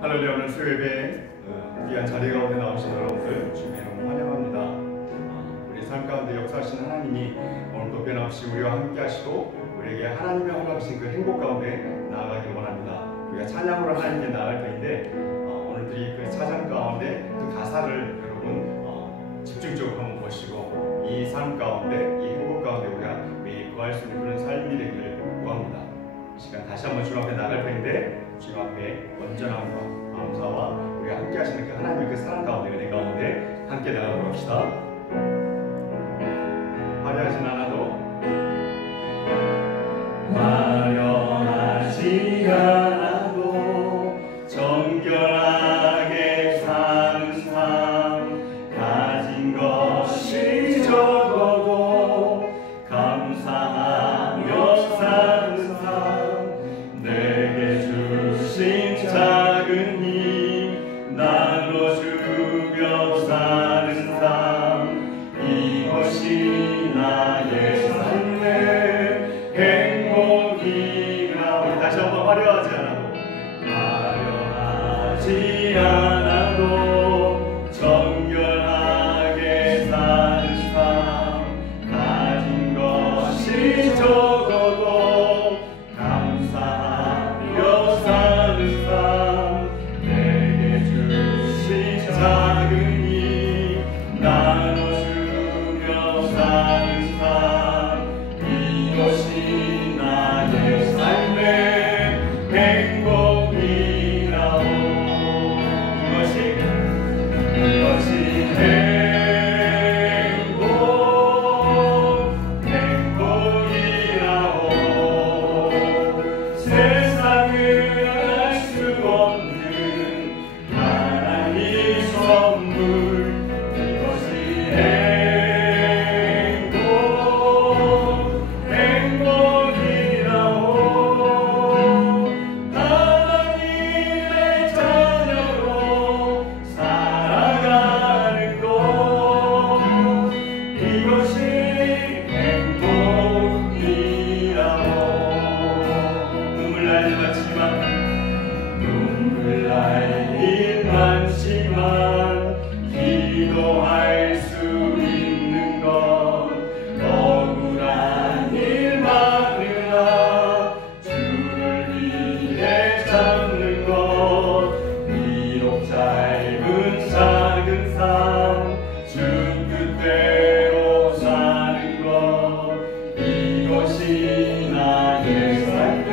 할렐루야. 오늘 수요예배 귀한 자리 가운데 나오신 여러분들 주님의 이름으로 환영합니다. 우리 삶 가운데 역사하시는 하나님이 오늘도 변함없이 우리와 함께 하시고 우리에게 하나님의 허락하신 그 행복 가운데 나아가길 원합니다. 우리가 찬양으로 하나님께 나아갈 때인데 오늘도 그 찬양 가운데 그 가사를 여러분 집중적으로 한번 보시고 이 삶 가운데 이 행복 가운데 우리가 매일 구할 수 있는 그런 삶이 되기를 구합니다. 이 시간 다시 한번 주님 앞에 나갈 텐데 주님 앞에 온전함과 감사와 우리가 함께 하시는 그 하나님의 그 사랑 가운데 은혜 가운데 함께 나가도록 합시다. 화려하진 않아도 화려하지 않아도 정결하게 사는 삶 가진 것이 적어도 감사하며 사는 삶 내게 주신 작은 힘 나눠주며 사는 삶 이것이 나의 삶의 행복이라. 우리 다시 한번 화려하지 않아도 정결하게 사는 삶 가진 것이 적어도 감사하며 사는 삶 내게 주신 작은 힘 나눠주며 사는 삶 이것이 나의 삶의 행복이라오. 이것이 행복이라오. 세상은 알 수 없는 하나님 선물 이것이 행복이라오. 하나님의 자녀로 살아가는 것 이것이 행복이라오. 눈물 날 일 많지만 기도할 수 있는 것 억울한 일 많으나 주를 위해 참는 것 비록 짧은 작은 삶 주 뜻대로 사는 것 이것이 나의 삶의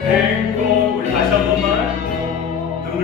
행복. 우리 다시 한 번만 눈물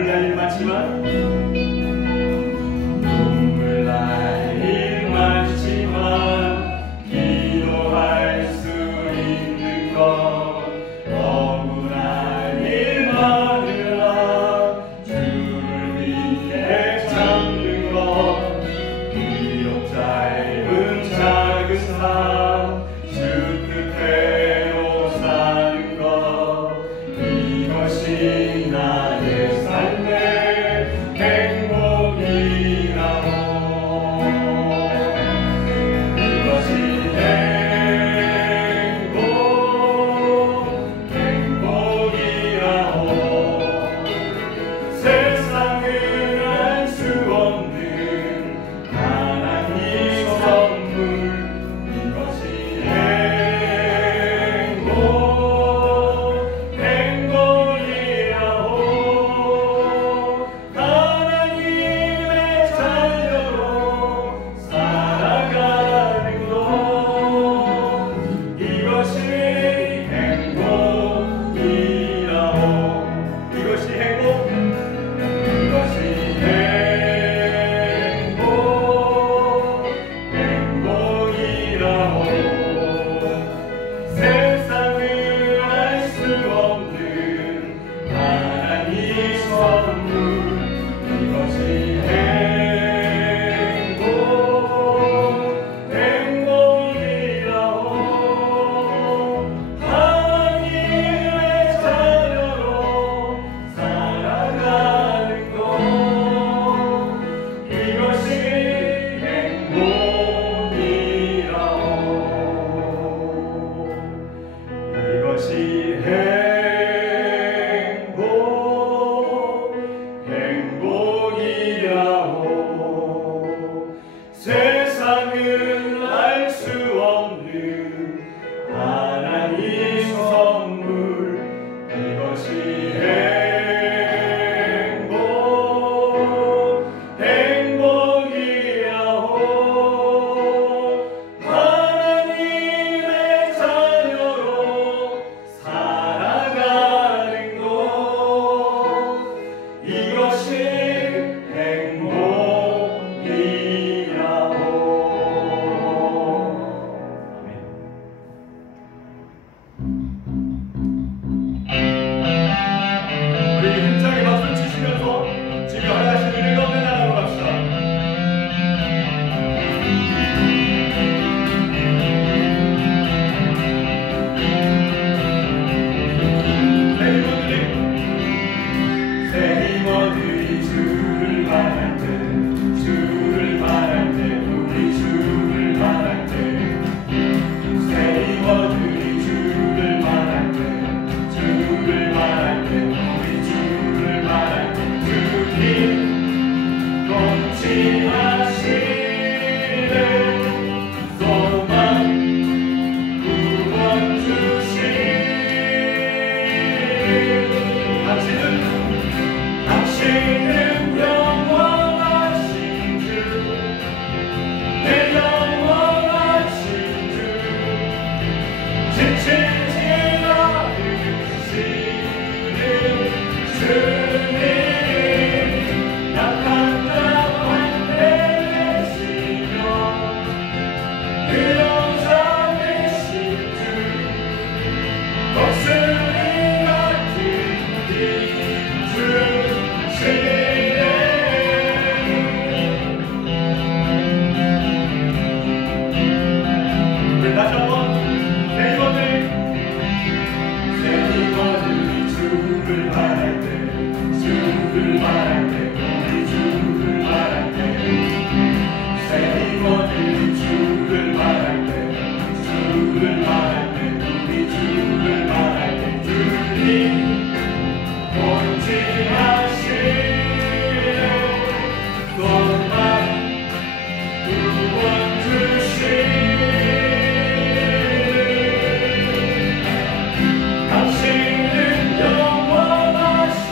당신은 영원하신 주, 내 영원하신 주, 지치지 않으시는 주님, 약한 자 환대시며 의로우사 되신 주, 목소리 같은 주시네. 우리 다시 한번 새 임원들이 주를 말할 때, 주를 말할 때, 우리 주를 말할 때, 새 임원들이 주를 말할 때, 주를 말할 때, 우리 주를 말할 때, 주님 본질하시네. 소망 구원 주시네. 당신은 영원하신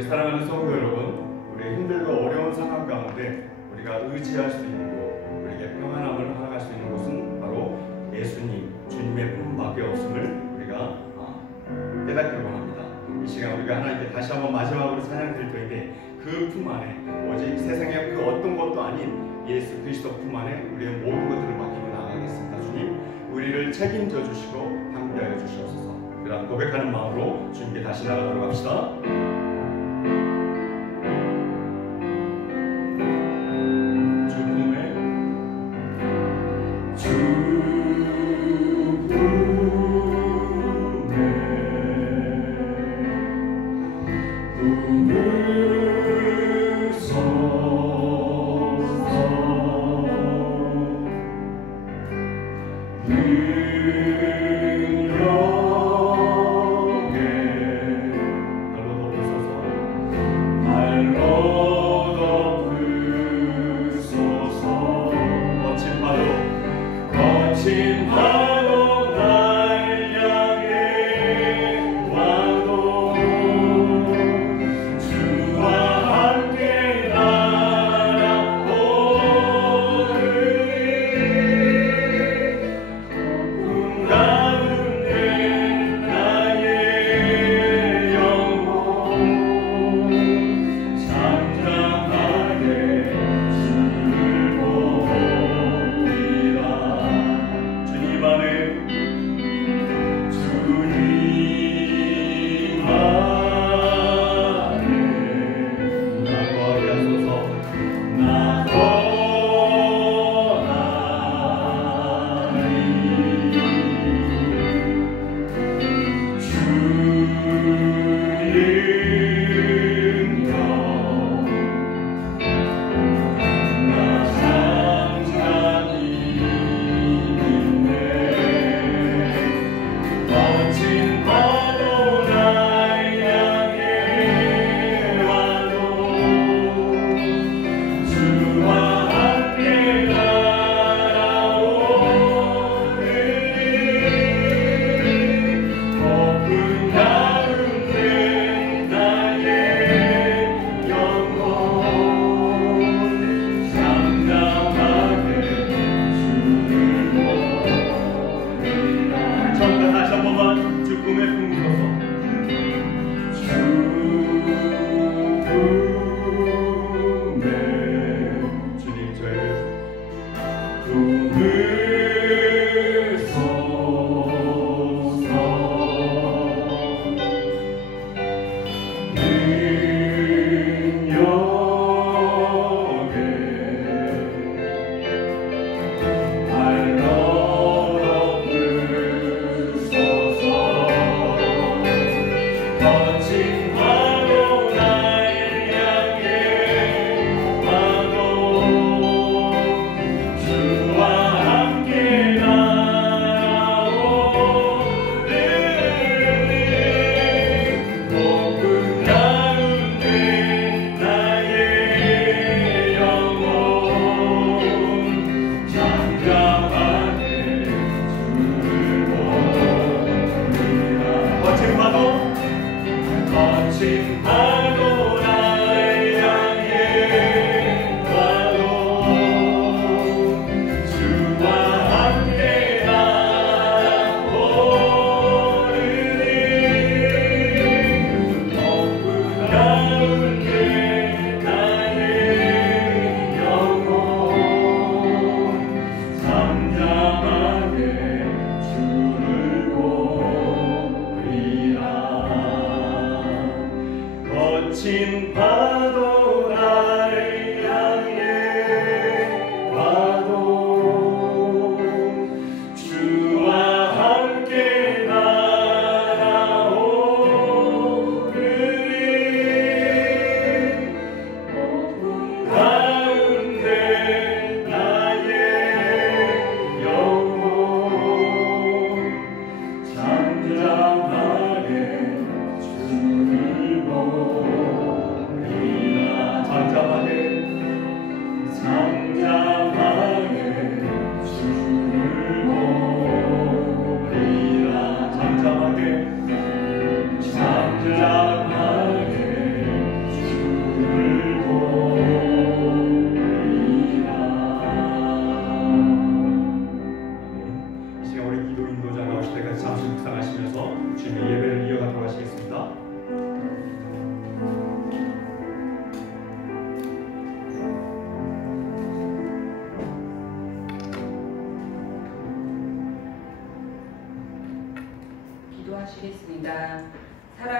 우리 사랑하는 성도 여러분, 우리의 힘들고 어려운 상황 가운데 우리가 의지할 수 있는 곳, 우리에게 평안함을 허락할 수 있는 곳은 바로 예수님, 주님의 품밖에 없음을 우리가 깨닫기를 원합니다. 이 시간 우리가 하나님께 다시 한번 마지막으로 찬양 드릴 터인데, 그 품 안에, 오직 세상의 그 어떤 것도 아닌 예수 그리스도 품 안에 우리의 모든 것들을 맡기고 나아가겠습니다. 주님, 우리를 책임져 주시고 함께하여 주시옵소서. 그런 고백하는 마음으로 주님께 다시 나아가도록 합시다.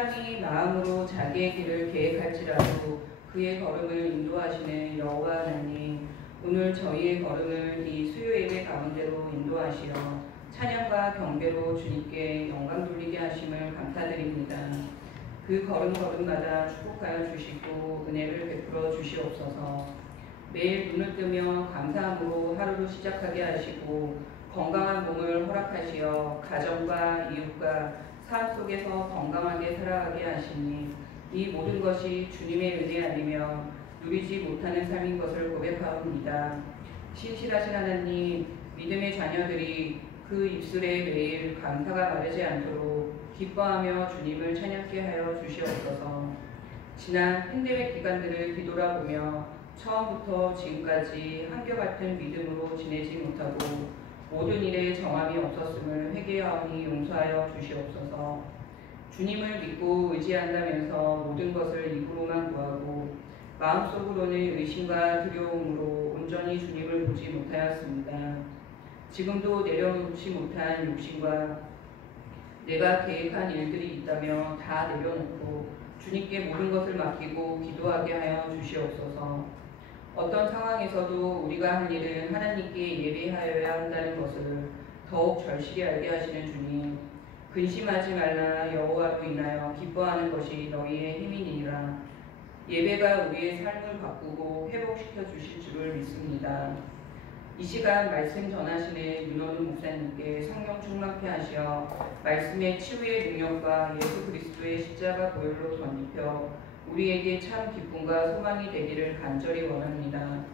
사람이 마음으로 자기의 길을 계획할지라도 그의 걸음을 인도하시는 여호와 하나님, 오늘 저희의 걸음을 이 수요 예배 가운데로 인도하시어 찬양과 경배로 주님께 영광 돌리게 하심을 감사드립니다. 그 걸음걸음마다 축복하여 주시고 은혜를 베풀어 주시옵소서. 매일 눈을 뜨며 감사함으로 하루를 시작하게 하시고 건강한 몸을 허락하시어 가정과 이웃과 삶 속에서 건강하게 살아가게 하시니 이 모든 것이 주님의 은혜 아니며 누리지 못하는 삶인 것을 고백하옵니다. 신실하신 하나님, 믿음의 자녀들이 그 입술에 매일 감사가 마르지 않도록 기뻐하며 주님을 찬양케 하여 주시옵소서. 지난 팬데믹 기간들을 뒤돌아보며 처음부터 지금까지 한결같은 믿음으로 지내지 못하고 모든 일에 정함이 없었음을 회개하오니 용서하여 주시옵소서. 주님을 믿고 의지한다면서 모든 것을 입으로만 구하고 마음속으로는 의심과 두려움으로 온전히 주님을 보지 못하였습니다. 지금도 내려놓지 못한 욕심과 내가 계획한 일들이 있다며 다 내려놓고 주님께 모든 것을 맡기고 기도하게 하여 주시옵소서. 어떤 상황에서도 우리가 할 일은 하나님께 예배하여야 한다는 것을 더욱 절실히 알게 하시는 주님, 근심하지 말라. 여호와로 인하여 기뻐하는 것이 너희의 힘이니라. 예배가 우리의 삶을 바꾸고 회복시켜 주실 줄을 믿습니다. 이 시간 말씀 전하시는 윤원우 목사님께 성령 충만케 하시어 말씀의 치유의 능력과 예수 그리스도의 십자가 보혈로 덧입혀 우리에게 참 기쁨과 소망이 되기를 간절히 원합니다.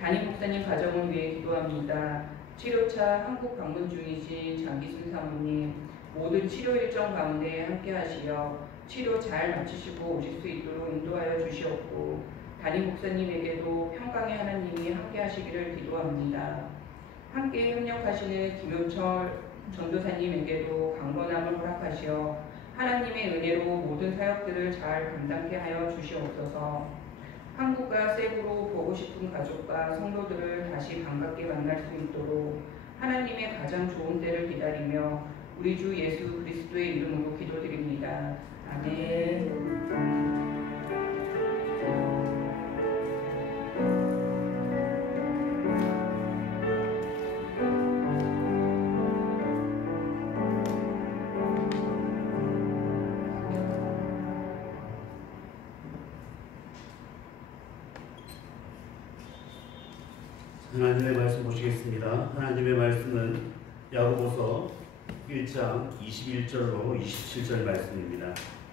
담임 목사님 가정을 위해 기도합니다. 치료차 한국 방문 중이신 장기순 사모님, 모든 치료 일정 가운데 함께 하시어 치료 잘 마치시고 오실 수 있도록 인도하여 주시옵고 담임 목사님에게도 평강의 하나님이 함께 하시기를 기도합니다. 함께 협력하시는 김효철 전도사님에게도 강건함을 허락하시어 하나님의 은혜로 모든 사역들을 잘 감당케 하여 주시옵소서. 한국과 세부로 보고 싶은 가족과 성도들을 다시 반갑게 만날 수 있도록 하나님의 가장 좋은 때를 기다리며 우리 주 예수 그리스도의 이름으로 기도드립니다. 아멘. 하나님의 말씀 보시겠습니다. 하나님의 말씀은 야고보서 1장 21절로 27절 말씀입니다.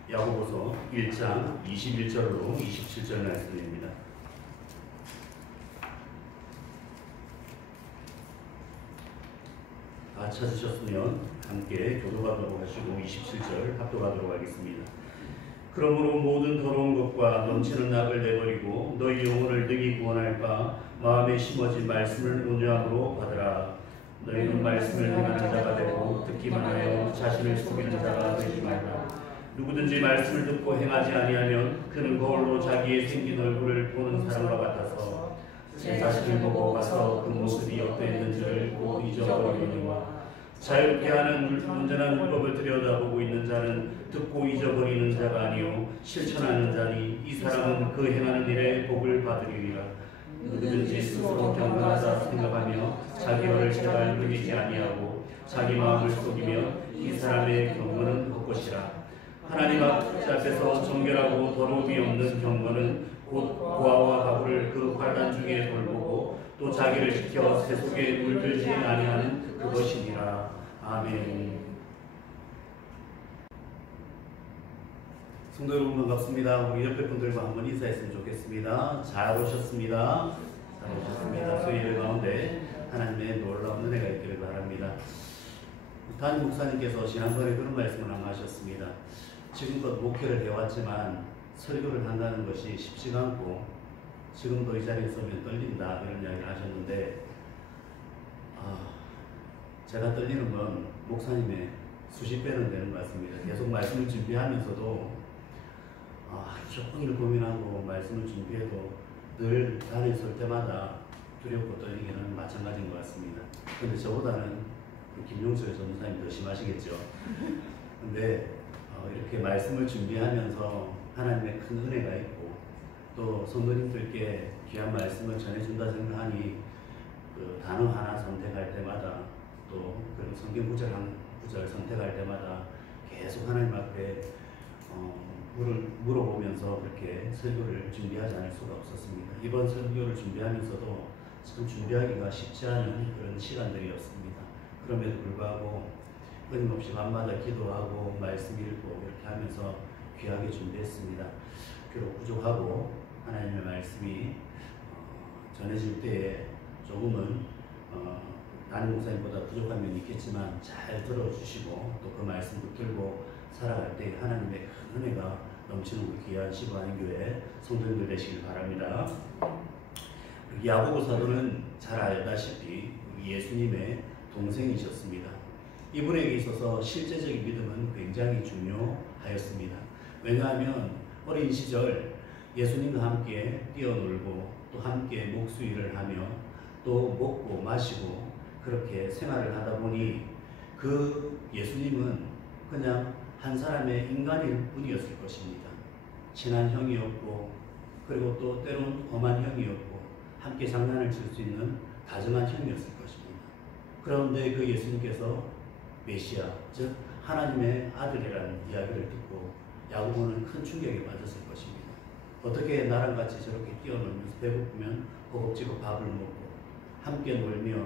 야고보서 1장 21절로 27절 말씀입니다. 다 찾으셨으면 함께 교도하도록 하시고 27절 합독하도록 하겠습니다. 그러므로 모든 더러운 것과 넘치는 낙을 내버리고 너희 영혼을 능히 구원할 바 마음에 심어진 말씀을 온유함으로 받으라. 너희는 말씀을 행하는 자가 되고 듣기만 하여 자신을 속이는 자가 되지 말라. 누구든지 말씀을 듣고 행하지 아니하면 그는 거울로 자기의 생긴 얼굴을 보는 사람과 같아서 제 자신을 보고 가서 그 모습이 어떠했는지를 곧 잊어버리거니와 자유롭게 하는 온전한 율법을 들여다보고 있는 자는 듣고 잊어버리는 자가 아니요 실천하는 자니 이 사람은 그 행하는 일에 복을 받으리라. 누구든지 스스로 경건하다 생각하며 자기 혀를 제발 누리지 아니하고 자기 마음을 속이며 이 사람의 경건은 헛것이라. 하나님 앞에서 정결하고 더러움이 없는 경건은 곧 고아와 가부를 그 환난 중에 돌보고 또 자기를 지켜 세속에 물들지 아니하는 그것이니라. 아멘. 성도 여러분 반갑습니다. 우리 옆에 분들과 한번 인사했으면 좋겠습니다. 잘 오셨습니다. 잘 오셨습니다. 수요일 가운데 하나님의 놀라운 은혜가 있기를 바랍니다. 담임 목사님께서 지난번에 그런 말씀을 한번 하셨습니다. 지금껏 목회를 해왔지만 설교를 한다는 것이 쉽지가 않고 지금도 이 자리에 서면 떨린다 이런 이야기를 하셨는데 제가 떨리는 건 목사님의 수십 배는 되는 것 같습니다. 계속 말씀을 준비하면서도 종일 고민하고 말씀을 준비해도 늘 단에 설 때마다 두렵고 떨리기는 마찬가지인 것 같습니다. 근데 저보다는 김용철 전도사님 더 심하시겠죠. 근데 이렇게 말씀을 준비하면서 하나님의 큰 은혜가 있고 또 성도님들께 귀한 말씀을 전해준다 생각하니 그 단어 하나 선택할 때마다 또 그리고 성경 구절 한 구절 선택할 때마다 계속 하나님 앞에 물어보면서 그렇게 설교를 준비하지 않을 수가 없었습니다. 이번 설교를 준비하면서도 참 준비하기가 쉽지 않은 그런 시간들이었습니다. 그럼에도 불구하고 끊임없이 밤마다 기도하고 말씀 읽고 이렇게 하면서 귀하게 준비했습니다. 비록 부족하고 하나님의 말씀이 전해질 때에 조금은 다른 목사님보다 부족한 면이 있겠지만 잘 들어주시고 또 그 말씀 붙들고 살아갈 때 하나님의 큰 은혜가 넘치는 우리 귀한 시부하는교회 성도님들 되시길 바랍니다. 야고보 사도는 잘 알다시피 예수님의 동생이셨습니다. 이분에게 있어서 실제적인 믿음은 굉장히 중요하였습니다. 왜냐하면 어린 시절 예수님과 함께 뛰어놀고 또 함께 목수일을 하며 또 먹고 마시고 그렇게 생활을 하다 보니 그 예수님은 그냥 한 사람의 인간일 뿐이었을 것입니다. 친한 형이었고 그리고 또 때론 엄한 형이었고 함께 장난을 칠 수 있는 다정한 형이었을 것입니다. 그런데 그 예수님께서 메시아, 즉 하나님의 아들이라는 이야기를 듣고 야고보는 큰 충격에 빠졌을 것입니다. 어떻게 나랑 같이 저렇게 뛰어놀면서 배고프면 허겁지겁 밥을 먹고 함께 놀며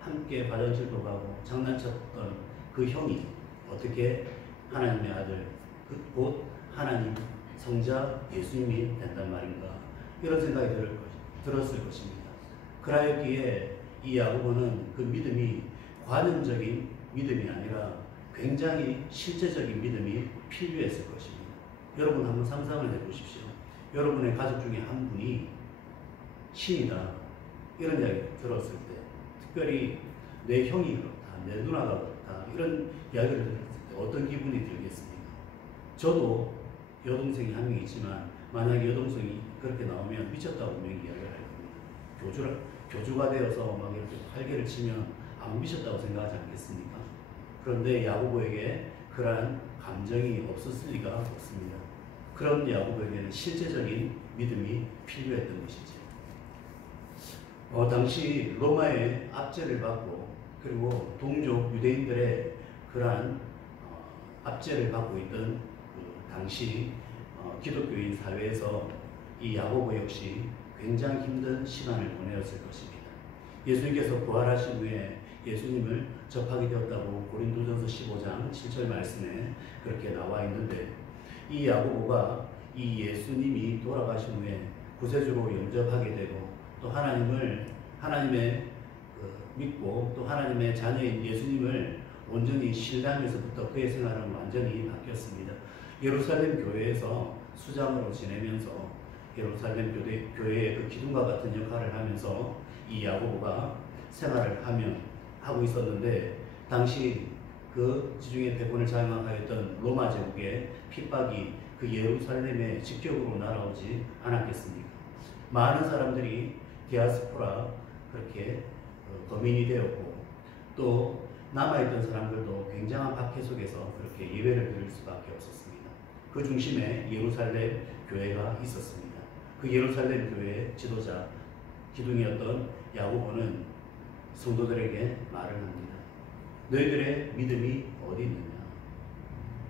함께 화장실도 가고 장난쳤던 그 형이 어떻게 하나님의 아들, 곧 하나님 성자 예수님이 된단 말인가, 이런 생각이 들었을 것입니다. 그러했기에 이 야고보는 그 믿음이 관념적인 믿음이 아니라 굉장히 실제적인 믿음이 필요했을 것입니다. 여러분 한번 상상을 해보십시오. 여러분의 가족 중에 한 분이 신이다 이런 이야기 들었을 때, 특별히 내 형이 그렇다, 내 누나가 그렇다 이런 이야기를 들었을 때 어떤 기분이 들겠습니까? 저도 여동생이 한 명 있지만 만약에 여동생이 그렇게 나오면 미쳤다고 분명히 이야기를 할 겁니다. 교주가 되어서 막 이렇게 활개를 치면 아무 미쳤다고 생각하지 않겠습니까? 그런데 야고보에게 그러한 감정이 없었을 리가 없습니다. 그런 야고보에게는 실제적인 믿음이 필요했던 것이죠. 당시 로마의 압제를 받고 그리고 동족 유대인들의 그러한 압제를 받고 있던 그 당시 기독교인 사회에서 이 야고보 역시 굉장히 힘든 시간을 보내었을 것입니다. 예수님께서 부활하신 후에 예수님을 접하게 되었다고 고린도전서 15장 7절 말씀에 그렇게 나와 있는데, 이 야고보가 이 예수님이 돌아가신 후에 구세주로 영접하게 되고 또 하나님의 믿고 또 하나님의 자녀인 예수님을 온전히 신뢰하면서부터 그의 생활은 완전히 바뀌었습니다. 예루살렘 교회에서 수장으로 지내면서 예루살렘 교회의 그 기둥과 같은 역할을 하면서 이 야고보가 생활을 하고 있었는데, 당시 그 지중해 패권을 장악하였던 로마 제국의 핍박이 그 예루살렘에 직접으로 날아오지 않았겠습니까? 많은 사람들이 디아스포라 그렇게 거민이 되었고 또 남아있던 사람들도 굉장한 박해 속에서 그렇게 예배를 드릴 수밖에 없었습니다. 그 중심에 예루살렘 교회가 있었습니다. 그 예루살렘 교회의 지도자 기둥이었던 야고보는 성도들에게 말을 합니다. 너희들의 믿음이 어디 있느냐?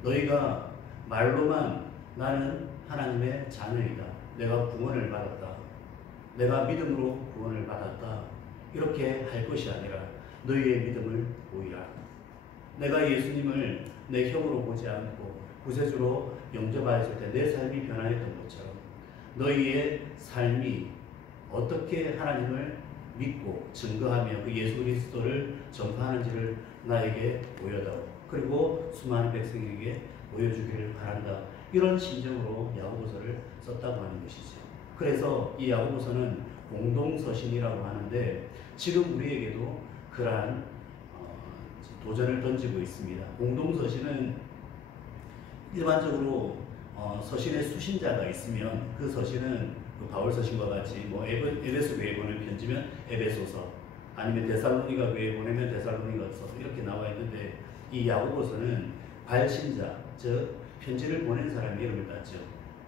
너희가 말로만 나는 하나님의 자녀이다, 내가 구원을 받았다, 내가 믿음으로 구원을 받았다 이렇게 할 것이 아니라 너희의 믿음을 보이라. 내가 예수님을 내 형으로 보지 않고 구세주로 영접하였을 때 내 삶이 변화했던 것처럼 너희의 삶이 어떻게 하나님을 믿고 증거하며 그 예수 그리스도를 전파하는지를 나에게 보여다오. 그리고 수많은 백성에게 보여주기를 바란다. 이런 심정으로 야고보서를 썼다고 하는 것이죠. 그래서 이 야고보서는 공동서신이라고 하는데 지금 우리에게도 그러한 도전을 던지고 있습니다. 공동서신은 일반적으로 서신의 수신자가 있으면 그 서신은 그 바울 서신과 같이 뭐 에베소 교회에 보내는 편지면 에베소서, 아니면 데살로니가 교회에 보내면 데살로니가서 이렇게 나와 있는데, 이 야고보서는 발신자, 즉 편지를 보낸 사람의 이름을 땄죠.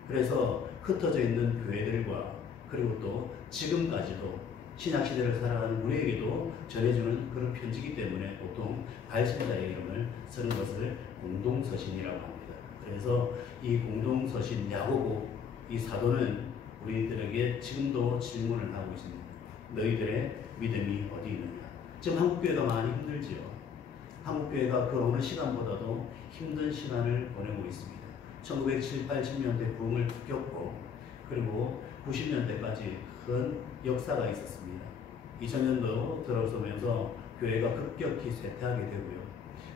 그래서 흩어져 있는 교회들과 그리고 또 지금까지도 신약시대를 살아가는 우리에게도 전해주는 그런 편지이기 때문에 보통 발신자의 이름을 쓰는 것을 공동서신이라고 합니다. 그래서 이 공동서신 야고보 이 사도는 우리들에게 지금도 질문을 하고 있습니다. 너희들의 믿음이 어디 있느냐. 지금 한국교회가 많이 힘들지요. 한국교회가 그 어느 시간보다도 힘든 시간을 보내고 있습니다. 1970, 80년대 붐을 겪고 그리고 90년대까지 큰 역사가 있었습니다. 2000년도 들어서면서 교회가 급격히 쇠퇴하게 되고요.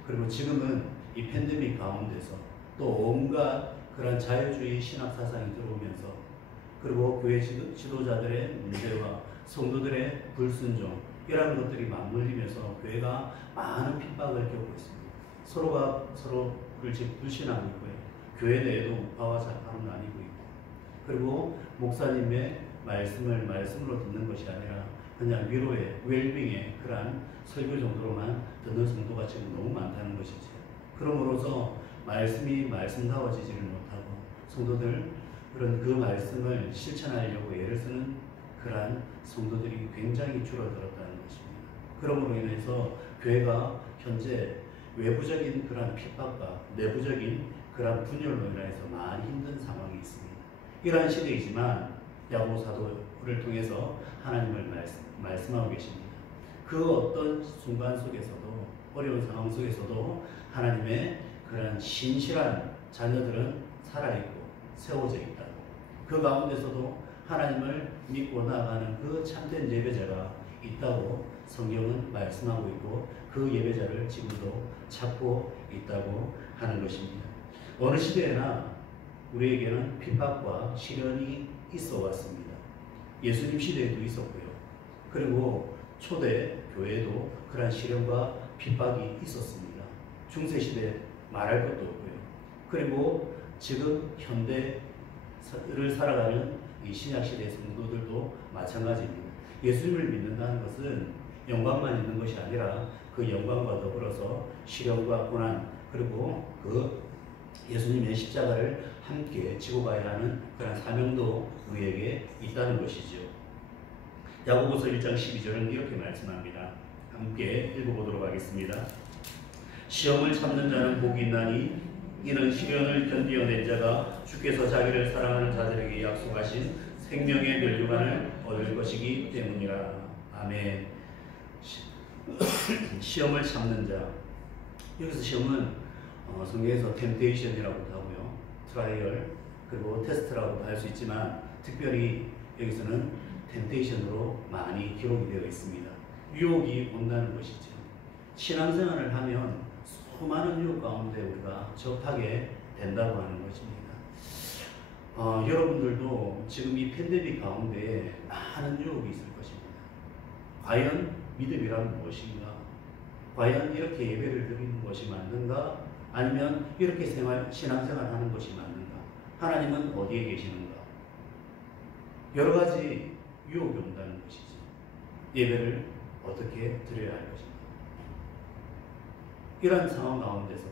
그리고 지금은 이 팬데믹 가운데서 또 온갖 그런 자유주의 신학 사상이 들어오면서 그리고 교회 지도자들의 문제와 성도들의 불순종 이런 것들이 맞물리면서 교회가 많은 핍박을 겪고 있습니다. 서로가 서로를 지금 불신하고 있고요. 교회 내에도 우파와 좌파로 나뉘고 있고 그리고 목사님의 말씀을 말씀으로 듣는 것이 아니라 그냥 위로의 웰빙의 그러한 설교 정도로만 듣는 성도가 지금 너무 많다는 것이죠. 그러므로서 말씀이 말씀다워지지를 못하고 성도들 그런 그 말씀을 실천하려고 애를 쓰는 그러한 성도들이 굉장히 줄어들었다는 것입니다. 그러므로 인해서 교회가 현재 외부적인 그러한 핍박과 내부적인 그러한 분열로 인해서 많이 힘든 상황이 있습니다. 이러한 시대이지만 야고보 사도를 통해서 하나님을 말씀하고 계십니다. 그 어떤 순간 속에서도 어려운 상황 속에서도 하나님의 그런 신실한 자녀들은 살아있고 세워져 있다고 그 가운데서도 하나님을 믿고 나아가는 그 참된 예배자가 있다고 성경은 말씀하고 있고 그 예배자를 지금도 찾고 있다고 하는 것입니다. 어느 시대에나 우리에게는 핍박과 시련이 있어 왔습니다. 예수님 시대에도 있었고요. 그리고 초대 교회에도 그러한 시련과 핍박이 있었습니다. 중세 시대 말할 것도 없고요. 그리고 지금 현대를 살아가는 이 신약 시대 성도들도 마찬가지입니다. 예수님을 믿는다는 것은 영광만 있는 것이 아니라 그 영광과 더불어서 시련과 고난 그리고 그 예수님의 십자가를 함께 지고 가야 하는 그런 사명도 우리에게 있다는 것이죠. 야고보서 1장 12절은 이렇게 말씀합니다. 함께 읽어보도록 하겠습니다. 시험을 참는 자는 복이 있나니 이는 시련을 견디어낸 자가 주께서 자기를 사랑하는 자들에게 약속하신 생명의 멸류관을 얻을 것이기 때문이라. 아멘. 시험을 참는 자. 여기서 시험은 성경에서 템테이션이라고도 하고요. 트라이얼 그리고 테스트라고도 할 수 있지만 특별히 여기서는 템테이션으로 많이 기록이 되어 있습니다. 유혹이 온다는 것이죠. 신앙생활을 하면 수많은 유혹 가운데 우리가 접하게 된다고 하는 것입니다. 여러분들도 지금 이 팬데믹 가운데 많은 유혹이 있을 것입니다. 과연 믿음이란 무엇인가? 과연 이렇게 예배를 드리는 것이 맞는가? 아니면 이렇게 신앙생활 하는 것이 맞는가? 하나님은 어디에 계시는가? 여러 가지 유혹이 온다는 것이지. 예배를 어떻게 드려야 할 것인가? 이런 상황 가운데서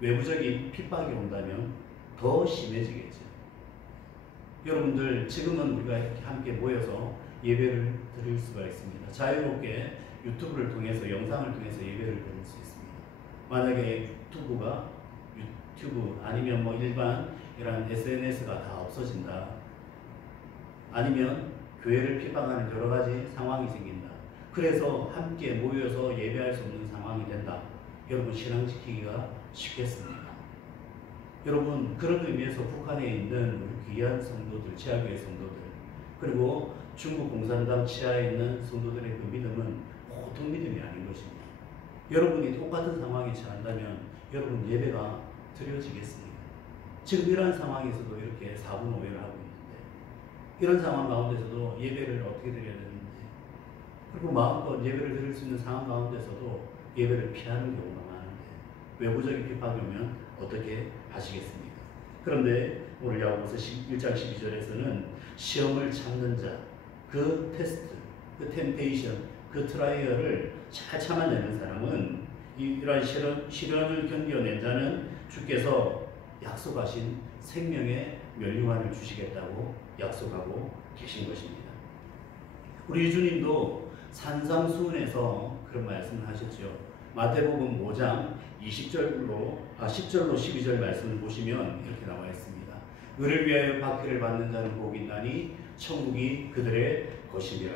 외부적인 핍박이 온다면 더 심해지겠죠. 여러분들 지금은 우리가 이렇게 함께 모여서 예배를 드릴 수가 있습니다. 자유롭게 유튜브를 통해서 영상을 통해서 예배를 드릴 수 있습니다. 만약에 유튜브 아니면 뭐 일반 이런 SNS가 다 없어진다. 아니면 교회를 핍박하는 여러 가지 상황이 생긴다. 그래서 함께 모여서 예배할 수 없는 상황이 된다. 여러분 신앙 지키기가 쉽겠습니다. 여러분 그런 의미에서 북한에 있는 우리 귀한 성도들, 지하교회 성도들 그리고 중국 공산당 치하에 있는 성도들의 그 믿음은 보통 믿음이 아닌 것입니다. 여러분이 똑같은 상황에 처한다면 여러분 예배가 드려지겠습니까? 지금 이러한 상황에서도 이렇게 4분 5회를 하고 있는데 이런 상황 가운데서도 예배를 어떻게 드려야 되는데 그리고 마음껏 예배를 드릴 수 있는 상황 가운데서도 예배를 피하는 경우가 많은데 외부적인 핍박이 오면 어떻게 하시겠습니까? 그런데 오늘 야고보서 1장 12절에서는 시험을 참는 자, 그 테스트, 그 템테이션, 그 트라이얼을 잘 참아내는 사람은 이러한 시련을 견뎌낸 자는 주께서 약속하신 생명의 면류관을 주시겠다고 약속하고 계신 것입니다. 우리 주님도 산상수훈에서 그런 말씀을 하셨죠. 마태복음 5장 10절로 12절 말씀을 보시면 이렇게 나와 있습니다. 의를 위하여 박해를 받는 자는 복이 있나니 천국이 그들의 것이니라.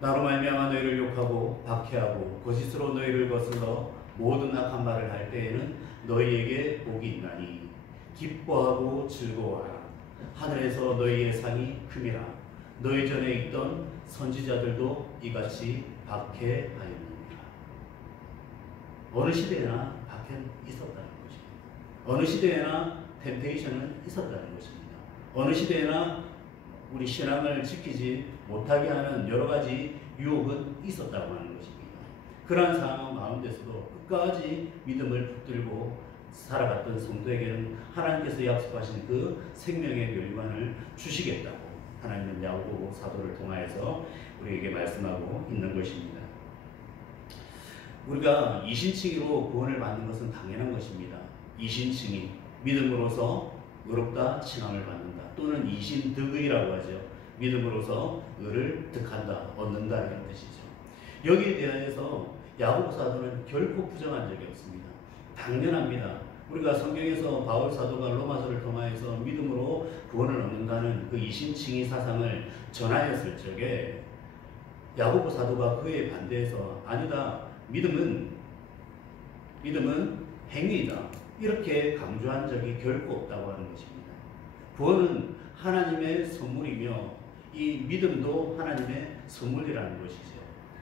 나로 말미암아 너희를 욕하고 박해하고 거짓으로 너희를 거슬러 모든 악한 말을 할 때에는 너희에게 복이 있나니 기뻐하고 즐거워하라. 하늘에서 너희의 상이 큼이라. 너희 전에 있던 선지자들도 이같이 박해하였느니라. 어느 시대에나 박해는 있었다는 것입니다. 어느 시대에나 템테이션은 있었다는 것입니다. 어느 시대에나 우리 신앙을 지키지 못하게 하는 여러 가지 유혹은 있었다고 하는 것입니다. 그러한 상황 가운데서도 끝까지 믿음을 붙들고 살아갔던 성도에게는 하나님께서 약속하신 그 생명의 멸관을 주시겠다고 하나님은 야고보 사도를 통하여서 우리에게 말씀하고 있는 것입니다. 우리가 이신칭의로 구원을 받는 것은 당연한 것입니다. 이신칭의, 믿음으로서 의롭다 칭함을 받는다. 또는 이신득의라고 하죠. 믿음으로서 의를 득한다, 얻는다 이런 뜻이죠. 여기에 대해서 야고보 사도는 결코 부정한 적이 없습니다. 당연합니다. 우리가 성경에서 바울 사도가 로마서를 통하여서 믿음으로 구원을 얻는다는 그 이신칭의 사상을 전하였을 적에 야고보 사도가 그에 반대해서 아니다. 믿음은 행위이다. 이렇게 강조한 적이 결코 없다고 하는 것입니다. 구원은 하나님의 선물이며 이 믿음도 하나님의 선물이라는 것이죠.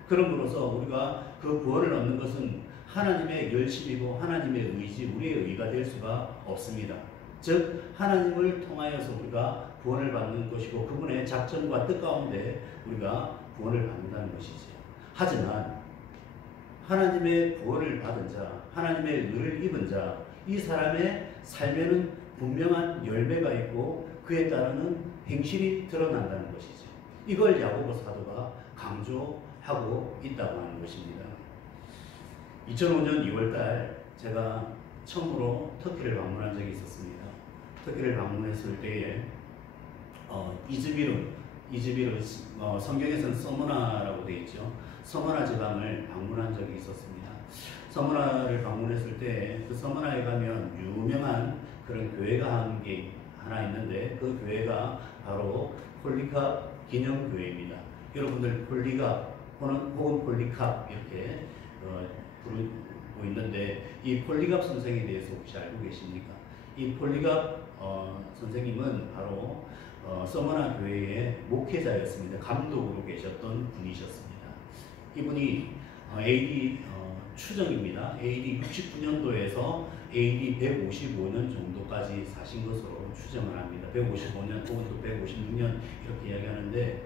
그러므로서 우리가 그 구원을 얻는 것은 하나님의 열심이고 하나님의 의지, 우리의 의가 될 수가 없습니다. 즉 하나님을 통하여서 우리가 구원을 받는 것이고 그분의 작정과 뜻 가운데 우리가 구원을 받는다는 것이죠. 하지만 하나님의 구원을 받은 자, 하나님의 의를 입은 자, 이 사람의 삶에는 분명한 열매가 있고 그에 따르는 행실이 드러난다는 것이죠. 이걸 야고보 사도가 강조하고 있다고 하는 것입니다. 2005년 2월달 제가 처음으로 터키를 방문한 적이 있었습니다. 터키를 방문했을 때에 이즈미르 성경에서는 서머나라고 되어 있죠. 서머나 지방을 방문한 적이 있었습니다. 서머나를 방문했을 때 그 서머나에 가면 유명한 그런 교회가 한 게 하나 있는데 그 교회가 바로 폴리캅 기념교회입니다. 여러분들 폴리갑 혹은 폴리캅 이렇게 부르고 있는데 이 폴리갑 선생에 대해서 혹시 알고 계십니까? 이 폴리갑 선생님은 바로 서머나 교회의 목회자였습니다. 감독으로 계셨던 분이셨습니다. 이분이 AD 추정입니다. AD 69년도에서 AD 155년 정도까지 사신 것으로 추정을 합니다. 155년 혹은 또 156년 이렇게 이야기하는데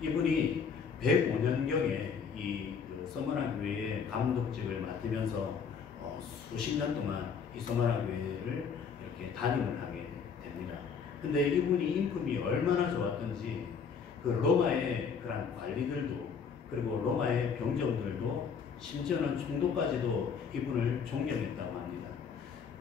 이분이 105년경에 이 서머나 교회의 감독직을 맡으면서 수십 년 동안 이 서머나 교회를 이렇게 담임을 하게 됩니다. 근데 이분이 인품이 얼마나 좋았던지 그 로마의 그런 관리들도 그리고 로마의 병정들도 심지어는 총독까지도 이분을 존경했다고 합니다.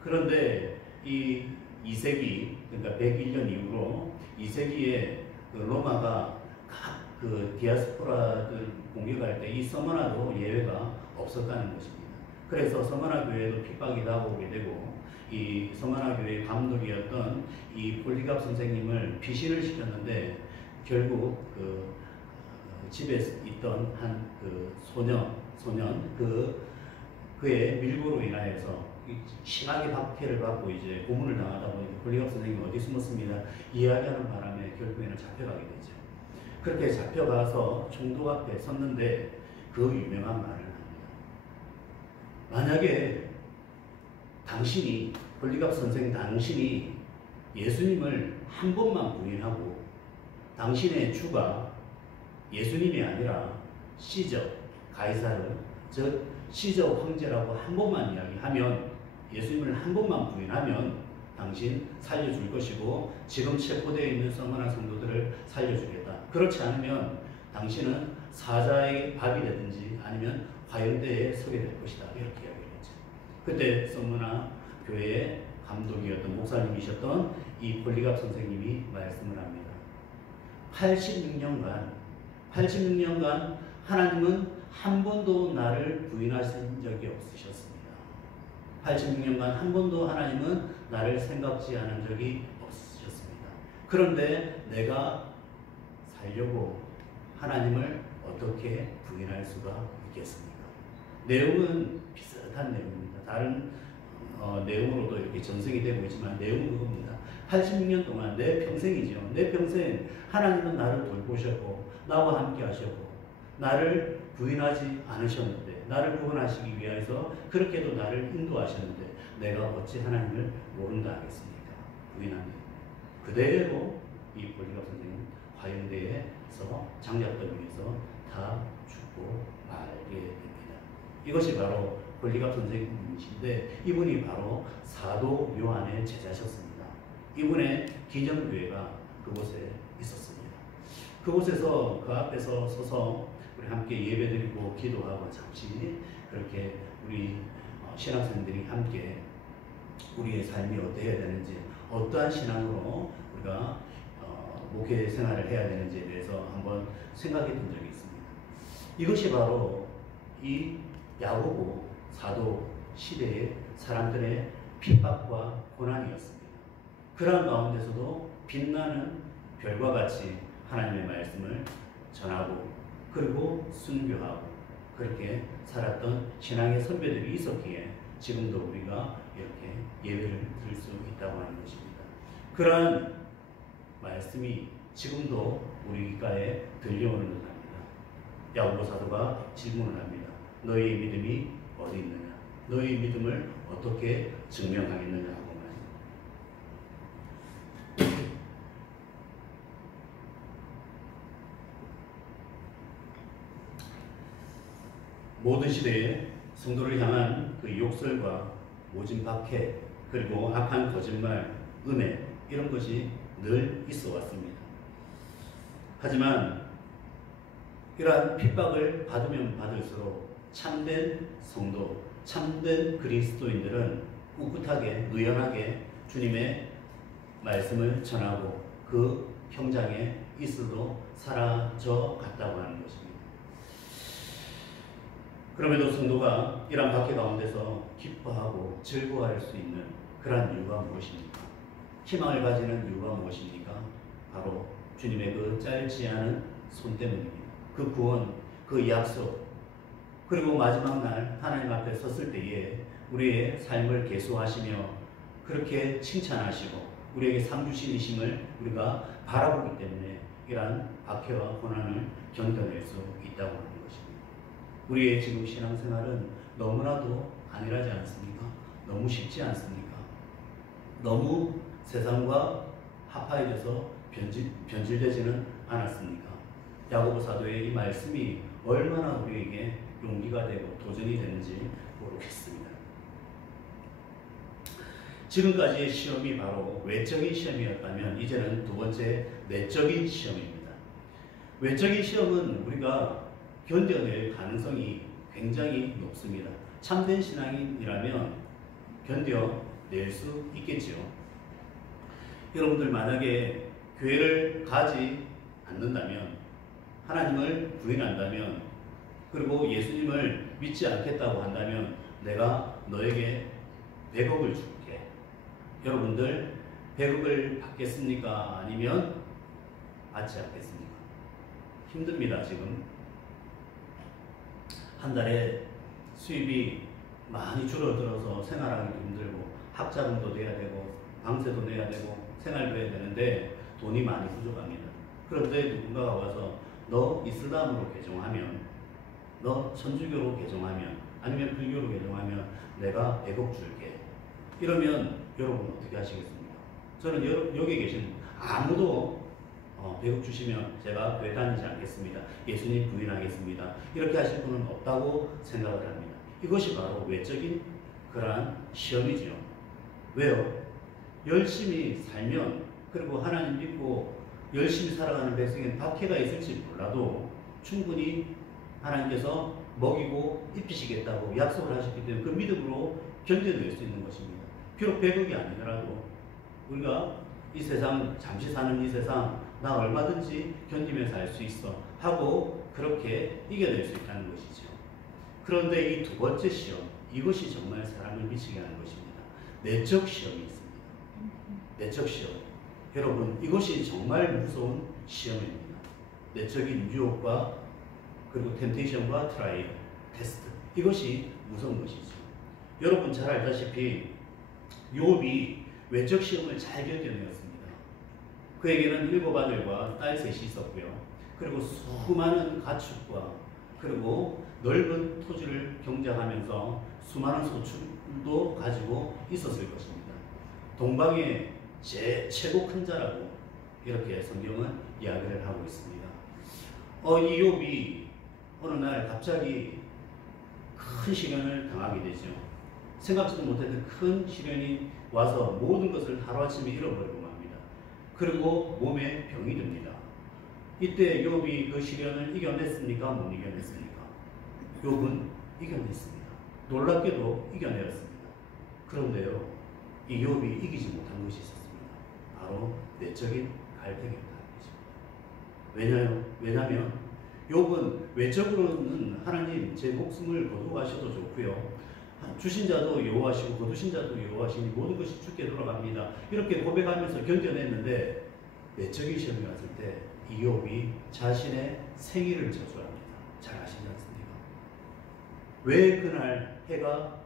그런데 이 2세기 그러니까 101년 이후로 2세기에 그 로마가 각 그 디아스포라들 공격할 때 이 서머나도 예외가 없었다는 것입니다. 그래서 서머나 교회도 핍박이 나오게 되고 이 서머나 교회의 감독이었던 이 폴리갑 선생님을 피신을 시켰는데 결국 그 집에 있던 한 그 소년 그의 밀고로 인하여서 심하게 박해를 받고 이제 고문을 당하다 보니까 폴리갑 선생님이 어디 숨었습니다. 이야기하는 바람에 결국에는 잡혀가게 되죠. 그렇게 잡혀가서 총독 앞에 섰는데 그 유명한 말을 합니다. 만약에 당신이 폴리갑 선생 당신이 예수님을 한 번만 부인하고 당신의 주가 예수님이 아니라 시저 가이사르 즉 시저 황제라고 한 번만 이야기하면 예수님을 한 번만 부인하면 당신 살려줄 것이고 지금 체포되어 있는 서머나 성도들을 살려주겠다. 그렇지 않으면 당신은 사자의 밥이 되든지 아니면 화형대에 서게 될 것이다. 이렇게 이야기를 했죠. 그때 서머나 교회의 감독이었던 목사님이셨던 이 폴리갑 선생님이 말씀을 합니다. 86년간 하나님은 한 번도 나를 부인하신 적이 없으셨습니다. 86년간 한 번도 하나님은 나를 생각지 않은 적이 없으셨습니다. 그런데 내가 살려고 하나님을 어떻게 부인할 수가 있겠습니까? 내용은 비슷한 내용입니다. 다른 내용으로도 이렇게 전승이 되고 있지만 내용은 그겁니다. 86년 동안 내 평생이죠. 내 평생 하나님은 나를 돌보셨고 나와 함께 하셨고 나를 부인하지 않으셨는데 나를 구원하시기 위해서 그렇게도 나를 인도하셨는데 내가 어찌 하나님을 모른다 하겠습니까? 부인합니다. 그대로 이 폴리갑 선생님 화영대에서 장작더미에서 다 죽고 말게 됩니다. 이것이 바로 폴리갑 선생님이신데 이분이 바로 사도 요한의 제자셨습니다. 이분의 기념교회가 그곳에 있었습니다. 그곳에서 그 앞에서 서서 우리 함께 예배드리고 기도하고 잠시 그렇게 우리 신학생들이 함께 우리의 삶이 어떠해야 되는지 어떠한 신앙으로 우리가 목회 생활을 해야 되는지에 대해서 한번 생각했던 적이 있습니다. 이것이 바로 이 야고보 사도 시대의 사람들의 핍박과 고난이었습니다. 그러한 가운데서도 빛나는 별과 같이 하나님의 말씀을 전하고 그리고 순교하고 그렇게 살았던 신앙의 선배들이 있었기에 지금도 우리가 이렇게 예배를 드릴 수 있다고 하는 것입니다. 그러한 말씀이 지금도 우리 귓가에 들려오는 듯 합니다. 야고보 사도가 질문을 합니다. 너희의 믿음이 어디 있느냐? 너희의 믿음을 어떻게 증명하겠느냐 하고 말입니다. 모든 시대에 성도를 향한 그 욕설과 모진 박해 그리고 악한 거짓말, 음해 이런 것이 늘 있어 왔습니다. 하지만 이러한 핍박을 받으면 받을수록 참된 성도, 참된 그리스도인들은 꿋꿋하게 의연하게 주님의 말씀을 전하고 그 현장에 있어도 사라져 갔다고 하는 것입니다. 그럼에도 성도가 이러한 박해 가운데서 기뻐하고 즐거워할 수 있는 그러한 이유가 무엇입니까? 희망을 가지는 이유가 무엇입니까? 바로 주님의 그 짧지 않은 손 때문입니다. 그 구원, 그 약속, 그리고 마지막 날 하나님 앞에 섰을 때에 우리의 삶을 계수하시며 그렇게 칭찬하시고 우리에게 상 주신이심을 우리가 바라보기 때문에 이러한 박해와 고난을 견뎌낼 수 있다고 하는 것입니다. 우리의 지금 신앙생활은 너무나도 안일하지 않습니까? 너무 쉽지 않습니까? 너무 세상과 합하여져서 변질되지는 않았습니까? 야고보 사도의 이 말씀이 얼마나 우리에게 용기가 되고 도전이 되는지 모르겠습니다. 지금까지의 시험이 바로 외적인 시험이었다면 이제는 두 번째 내적인 시험입니다. 외적인 시험은 우리가 견뎌낼 가능성이 굉장히 높습니다. 참된 신앙인이라면 견뎌낼 수 있겠죠. 여러분들 만약에 교회를 가지 않는다면 하나님을 부인한다면 그리고 예수님을 믿지 않겠다고 한다면 내가 너에게 100억을 줄게. 여러분들 100억을 받겠습니까? 아니면 받지 않겠습니까? 힘듭니다. 지금 한 달에 수입이 많이 줄어들어서 생활하기도 힘들고 학자금도 내야 되고 방세도 내야 되고 생활도 해야 되는데 돈이 많이 부족합니다. 그런데 누군가가 와서 너 이슬람으로 개종하면 너 천주교로 개종하면 아니면 불교로 개종하면 내가 100억 줄게. 이러면 여러분 어떻게 하시겠습니까? 저는 여기 계신 아무도 100억 주시면 제가 교회 다니지 않겠습니다. 예수님 부인하겠습니다. 이렇게 하실 분은 없다고 생각을 합니다. 이것이 바로 외적인 그러한 시험이죠. 왜요? 열심히 살면 그리고 하나님 믿고 열심히 살아가는 백성에는 박해가 있을지 몰라도 충분히 하나님께서 먹이고 입히시겠다고 약속을 하셨기 때문에 그 믿음으로 견뎌낼 수 있는 것입니다. 비록 100억이 아니더라도 우리가 이 세상, 잠시 사는 이 세상 나 얼마든지 견디면서 살 수 있어 하고 그렇게 이겨낼 수 있다는 것이죠. 그런데 이 두 번째 시험, 이것이 정말 사람을 미치게 하는 것입니다. 내적 시험이 있습니다. 내적 시험. 여러분, 이것이 정말 무서운 시험입니다. 내적인 유혹과 그리고 템테이션과 트라이얼, 테스트. 이것이 무서운 것이죠. 여러분 잘 알다시피 욥이 외적 시험을 잘 견뎌내었습니다. 그에게는 7 아들과 딸 셋이 있었고요. 그리고 수많은 가축과 그리고 넓은 토지를 경작하면서 수많은 소출도 가지고 있었을 것입니다. 동방의 최고 큰 자라고 이렇게 성경은 이야기를 하고 있습니다. 이 욥이 어느 날 갑자기 큰 시련을 당하게 되죠. 생각지도 못했던 큰 시련이 와서 모든 것을 하루아침에 잃어버리고 맙니다. 그리고 몸에 병이 듭니다. 이때 욥이 그 시련을 이겨냈습니까? 못 이겨냈습니까? 욥은 이겨냈습니다. 놀랍게도 이겨내었습니다. 그런데요, 이 욥이 이기지 못한 것이 있었습니다. 바로 내적인 갈등이었다는 것입니다. 왜냐하면 욥은 외적으로는 하나님 제 목숨을 거두가셔도 좋고요, 주신 자도 여호와시고 거두신 자도 여호와시니 모든 것이 주께 돌아갑니다. 이렇게 고백하면서 견뎌냈는데 내적인 시험이 왔을 때 이 욥이 자신의 생일을 저주합니다. 잘 아시지 않습니까? 왜 그날 해가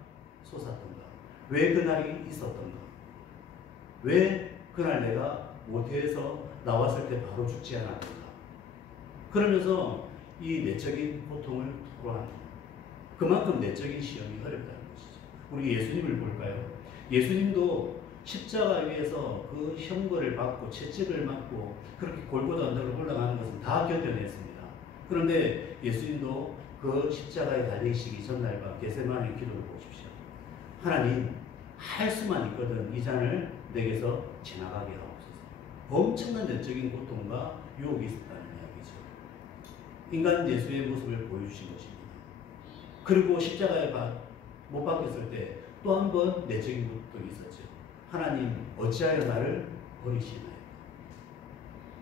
솟았던가? 왜 그날이 있었던가? 왜 그날 내가 모태에서 나왔을 때 바로 죽지 않았던가? 그러면서 이 내적인 고통을 토로합니다. 그만큼 내적인 시험이 어렵다는 것이죠. 우리 예수님을 볼까요? 예수님도 십자가 위에서 그 형벌을 받고 채찍을 맞고 그렇게 골고다 언덕을 올라가는 것은 다 견뎌냈습니다. 그런데 예수님도 그 십자가에 달리시기 전날 밤 겟세마네 기도를 보십시오. 하나님, 할 수만 있거든 이 잔을 내게서 지나가게 하옵소서. 엄청난 내적인 고통과 유혹이 있었다는 이야기죠. 인간 예수의 모습을 보여주신 것입니다. 그리고 십자가에 못 박혔을 때 또 한 번 내적인 고통이 있었죠. 하나님, 어찌하여 나를 버리시나요?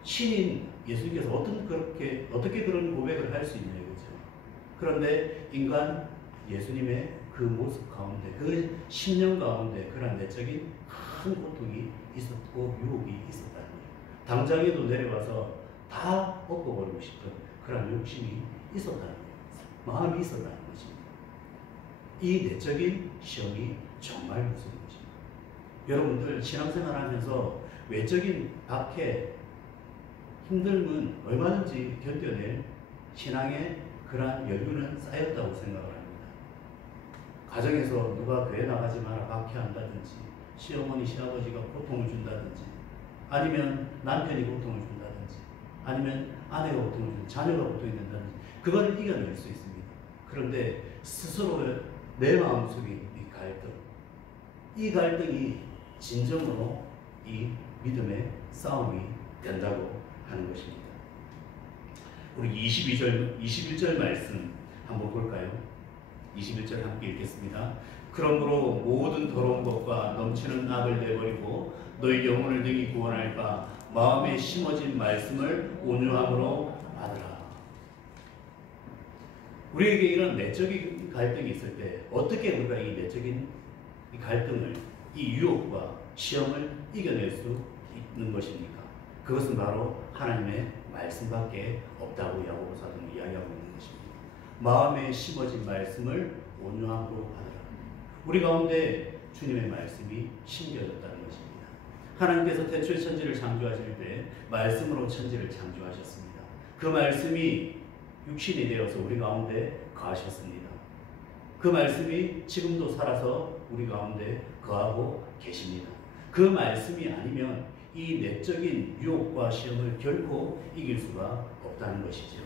신인 예수님께서 어떻게 그런 고백을 할 수 있나요? 그죠? 그런데 인간 예수님의 그 모습 가운데, 그 심령 가운데 그런 내적인 큰 고통이 있었고 유혹이 있었다는 거예요. 당장에도 내려와서 다 엎어버리고 싶은 그런 욕심이 있었다는 거예요. 마음이 있었다는 것입니다. 이 내적인 시험이 정말 무서운 것입니다. 여러분들 신앙생활 하면서 외적인 박해, 힘듦은 얼마든지 견뎌낼 신앙의 그러한 여유는 쌓였다고 생각을 합니다. 가정에서 누가 교회 나가지 마라 박해한다든지, 시어머니, 시아버지가 고통을 준다든지, 아니면 남편이 고통을 준다든지, 아니면 아내가 고통을 준다든지, 자녀가 고통이 된다든지, 그거를 이겨낼 수 있습니다. 그런데 스스로 내 마음속에 이 갈등이 진정으로 이 믿음의 싸움이 된다고 하는 것입니다. 우리 21절 말씀 한번 볼까요? 21절 함께 읽겠습니다. 그러므로 모든 더러운 것과 넘치는 악을 내버리고 너희 영혼을 능히 구원할 바 마음에 심어진 말씀을 온유함으로 받으라. 우리에게 이런 내적인 갈등이 있을 때 어떻게 우리가 이 내적인 이 갈등을, 이 유혹과 시험을 이겨낼 수 있는 것입니까? 그것은 바로 하나님의 말씀밖에 없다고 야고보 사도는 이야기하고 있는 것입니다. 마음에 심어진 말씀을 온유함으로 받으라. 우리 가운데 주님의 말씀이 심겨졌다는 것입니다. 하나님께서 태초에 천지를 창조하실 때 말씀으로 천지를 창조하셨습니다. 그 말씀이 육신이 되어서 우리 가운데 거하셨습니다. 그 말씀이 지금도 살아서 우리 가운데 거하고 계십니다. 그 말씀이 아니면 이 내적인 유혹과 시험을 결코 이길 수가 없다는 것이죠.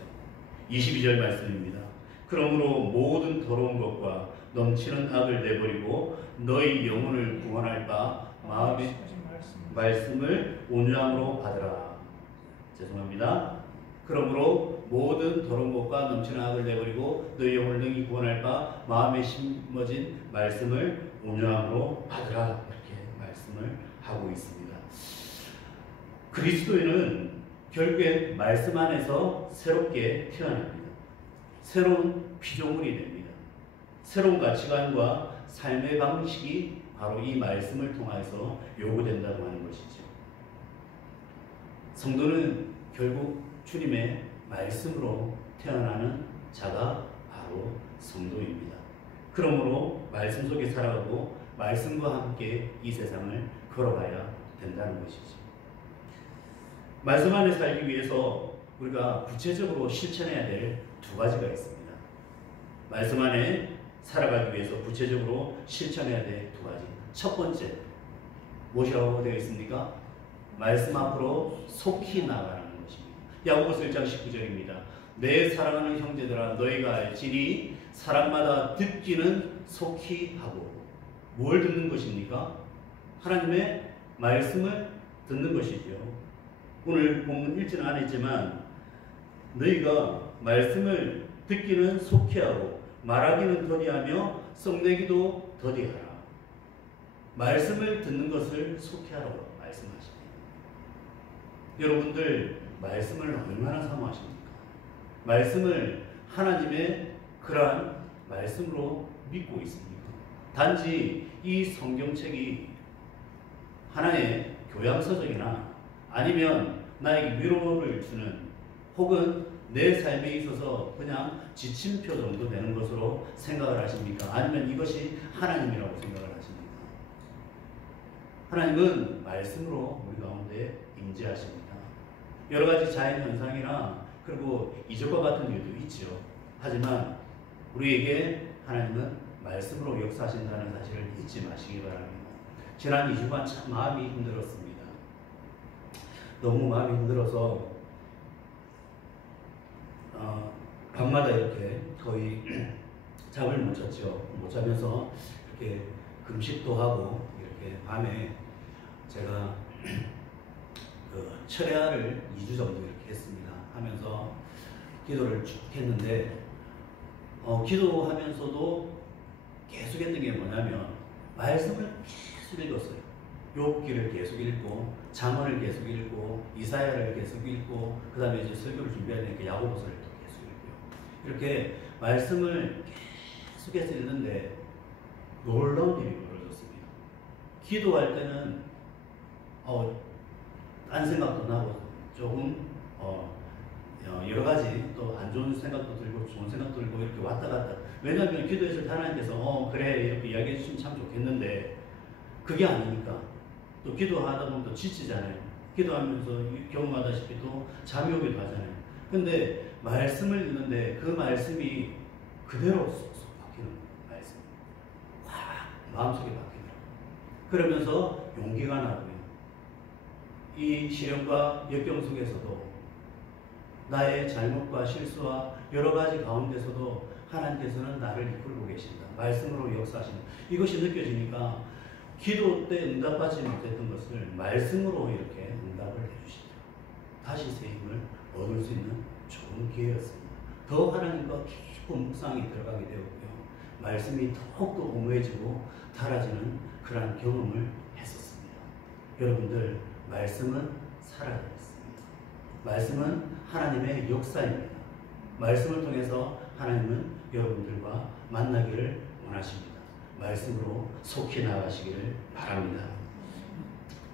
22절 말씀입니다. 그러므로 모든 더러운 것과 넘치는 악을 내버리고 너희 영혼을 구원할 바 마음의 말씀을 온유함으로 받으라. 죄송합니다. 그러므로 모든 더러운 것과 넘치는 악을 내버리고 너희 영혼을 능히 구원할 바 마음에 심어진 말씀을 온유함으로 받으라. 이렇게 말씀을 하고 있습니다. 그리스도인은 결국에 말씀 안에서 새롭게 태어납니다. 새로운 피조물이 됩니다. 새로운 가치관과 삶의 방식이 바로 이 말씀을 통해서 요구된다고 하는 것이죠. 성도는 결국 주님의 말씀으로 태어나는 자가 바로 성도입니다. 그러므로 말씀 속에 살아가고 말씀과 함께 이 세상을 걸어가야 된다는 것이죠. 말씀 안에 살기 위해서 우리가 구체적으로 실천해야 될 두 가지가 있습니다. 말씀 안에 살아가기 위해서 구체적으로 실천해야 될 두 가지. 첫 번째, 무엇이라고 되어 있습니까? 말씀 앞으로 속히 나아가는 것입니다. 야고보서 1장 19절입니다. 내 사랑하는 형제들아 너희가 알지니 사람마다 듣기는 속히 하고. 뭘 듣는 것입니까? 하나님의 말씀을 듣는 것이죠. 오늘 본문 읽지는 않았지만 너희가 말씀을 듣기는 속히 하고 말하기는 더디하며 썩내기도 더디하라. 말씀을 듣는 것을 속히 하라고 말씀하십니다. 여러분들 말씀을 얼마나 사모하십니까? 말씀을 하나님의 그러한 말씀으로 믿고 있습니까? 단지 이 성경책이 하나의 교양서적이나 아니면 나에게 위로를 주는 혹은 내 삶에 있어서 그냥 지침표 정도 되는 것으로 생각을 하십니까? 아니면 이것이 하나님이라고 생각을 하십니까? 하나님은 말씀으로 우리 가운데 임재하십니다. 여러 가지 자연현상이나 그리고 이적과 같은 일도 있죠. 하지만 우리에게 하나님은 말씀으로 역사하신다는 사실을 잊지 마시기 바랍니다. 지난 2주간 참 마음이 힘들었습니다. 너무 마음이 힘들어서 밤마다 이렇게 거의 잠을 못 잤죠. 못 자면서 이렇게 금식도 하고 이렇게 밤에 제가 그 철야를 2주 정도 이렇게 했습니다. 하면서 기도를 쭉 했는데 기도하면서도 계속 했던 게 뭐냐면 말씀을 계속 읽었어요. 욥기를 계속 읽고 잠언을 계속 읽고 이사야를 계속 읽고 그 다음에 이제 설교를 준비해야 되니까 야고보서를 또 계속 읽고요. 이렇게 말씀을 계속해서 읽는데 놀라운 일이 벌어졌습니다. 기도할 때는 딴 생각도 나고 조금 여러 가지 또 안 좋은 생각도 들고 좋은 생각도 들고 이렇게 왔다 갔다. 왜냐하면 기도했을 때 하나님께서 그래 이렇게 이야기해 주시면 참 좋겠는데 그게 아니니까 또 기도하다 보면 또 지치잖아요. 기도하면서 경험하다시피 또 잠이 오기도 하잖아요. 근데 말씀을 읽는데 그 말씀이 그대로 쏙쏙 박히는 말씀. 확 마음속에 박히더라고요. 그러면서 용기가 나고요. 이 시련과 역경 속에서도 나의 잘못과 실수와 여러 가지 가운데서도 하나님께서는 나를 이끌고 계신다. 말씀으로 역사하신다. 이것이 느껴지니까 기도 때 응답받지 못했던 것을 말씀으로 이렇게 응답을 해주시죠. 다시 새 힘을 얻을 수 있는 좋은 기회였습니다. 더 하나님과 깊은 묵상이 들어가게 되었고요. 말씀이 더욱더 오묘해지고 달아지는 그러한 경험을 했었습니다. 여러분들 말씀은 살아야 했습니다. 말씀은 하나님의 역사입니다. 말씀을 통해서 하나님은 여러분들과 만나기를 원하십니다. 말씀으로 속히 나가시기를 바랍니다.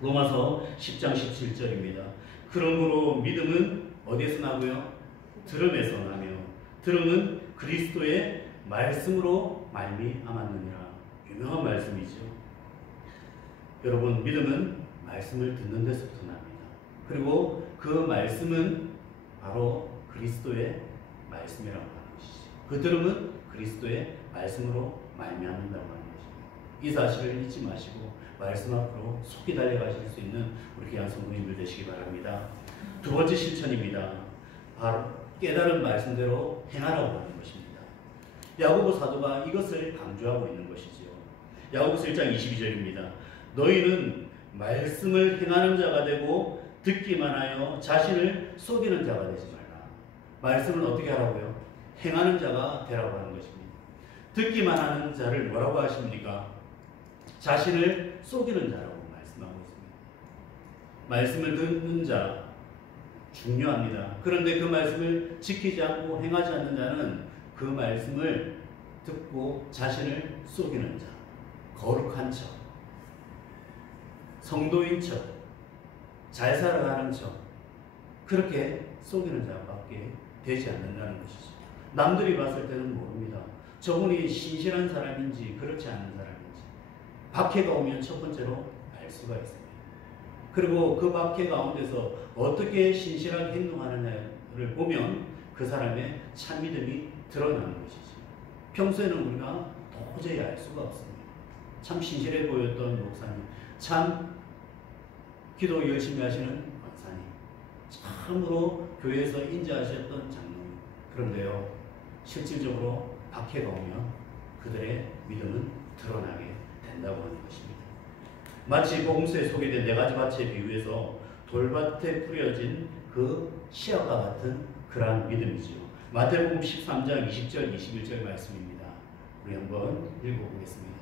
로마서 10장 17절입니다. 그러므로 믿음은 어디에서 나고요? 들음에서 나며 들음은 그리스도의 말씀으로 말미암았느니라. 유명한 말씀이죠. 여러분 믿음은 말씀을 듣는 데서부터 납니다. 그리고 그 말씀은 바로 그리스도의 말씀이라고 하는 것이죠. 그 들음은 그리스도의 말씀으로 말미암는다고 하는 것입니다. 이 사실을 잊지 마시고 말씀 앞으로 속히 달려가실 수 있는 우리 귀한 성도님들 되시기 바랍니다. 두 번째 실천입니다. 바로 깨달은 말씀대로 행하라고 하는 것입니다. 야고보 사도가 이것을 강조하고 있는 것이죠. 야고보서 1장 22절입니다. 너희는 말씀을 행하는 자가 되고 듣기만 하여 자신을 속이는 자가 되지 말라. 말씀을 어떻게 하라고요? 행하는 자가 되라고 하는 것입니다. 듣기만 하는 자를 뭐라고 하십니까? 자신을 속이는 자라고 말씀을 듣는 자 중요합니다. 그런데 그 말씀을 지키지 않고 행하지 않는 자는 그 말씀을 듣고 자신을 속이는 자, 거룩한 척, 성도인 척, 잘 살아가는 척, 그렇게 속이는 자밖에 되지 않는다는 것이죠. 남들이 봤을 때는 모릅니다. 저분이 신실한 사람인지 그렇지 않은 사람인지. 박해 오면 첫 번째로 알 수가 있습니다. 그리고 그 박해 가운데서 어떻게 신실하게 행동하느냐를 보면 그 사람의 참 믿음이 드러나는 것이죠. 평소에는 우리가 도저히 알 수가 없습니다. 참 신실해 보였던 목사님, 참 기도 열심히 하시는 권사님, 참으로 교회에서 인자하셨던 장로님. 그런데요, 실질적으로 박해가 오면 그들의 믿음은 드러나게 된다고 하는 것입니다. 마치 복음서에 소개된 4가지 밭의 비유에서 돌밭에 뿌려진 그 씨앗과 같은 그러한 믿음이죠. 마태복음 13장 20절 21절 말씀입니다. 우리 한번 읽어보겠습니다.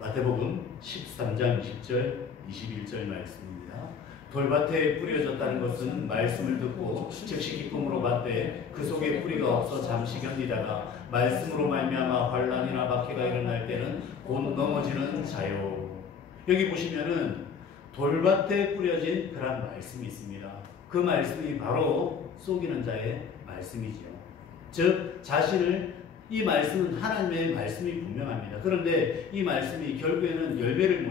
마태복음 13장 20절 21절 말씀입니다. 돌밭에 뿌려졌다는 것은 말씀을 듣고 즉시 기쁨으로 받되 그 속에 뿌리가 없어 잠시 견디다가 말씀으로 말미암아 환난이나 박해가 일어날 때는 곧 넘어지는 자요. 여기 보시면은 돌밭에 뿌려진 그런 말씀이 있습니다. 그 말씀이 바로 속이는 자의 말씀이죠. 즉 자신을, 이 말씀은 하나님의 말씀이 분명합니다. 그런데 이 말씀이 결국에는 열매를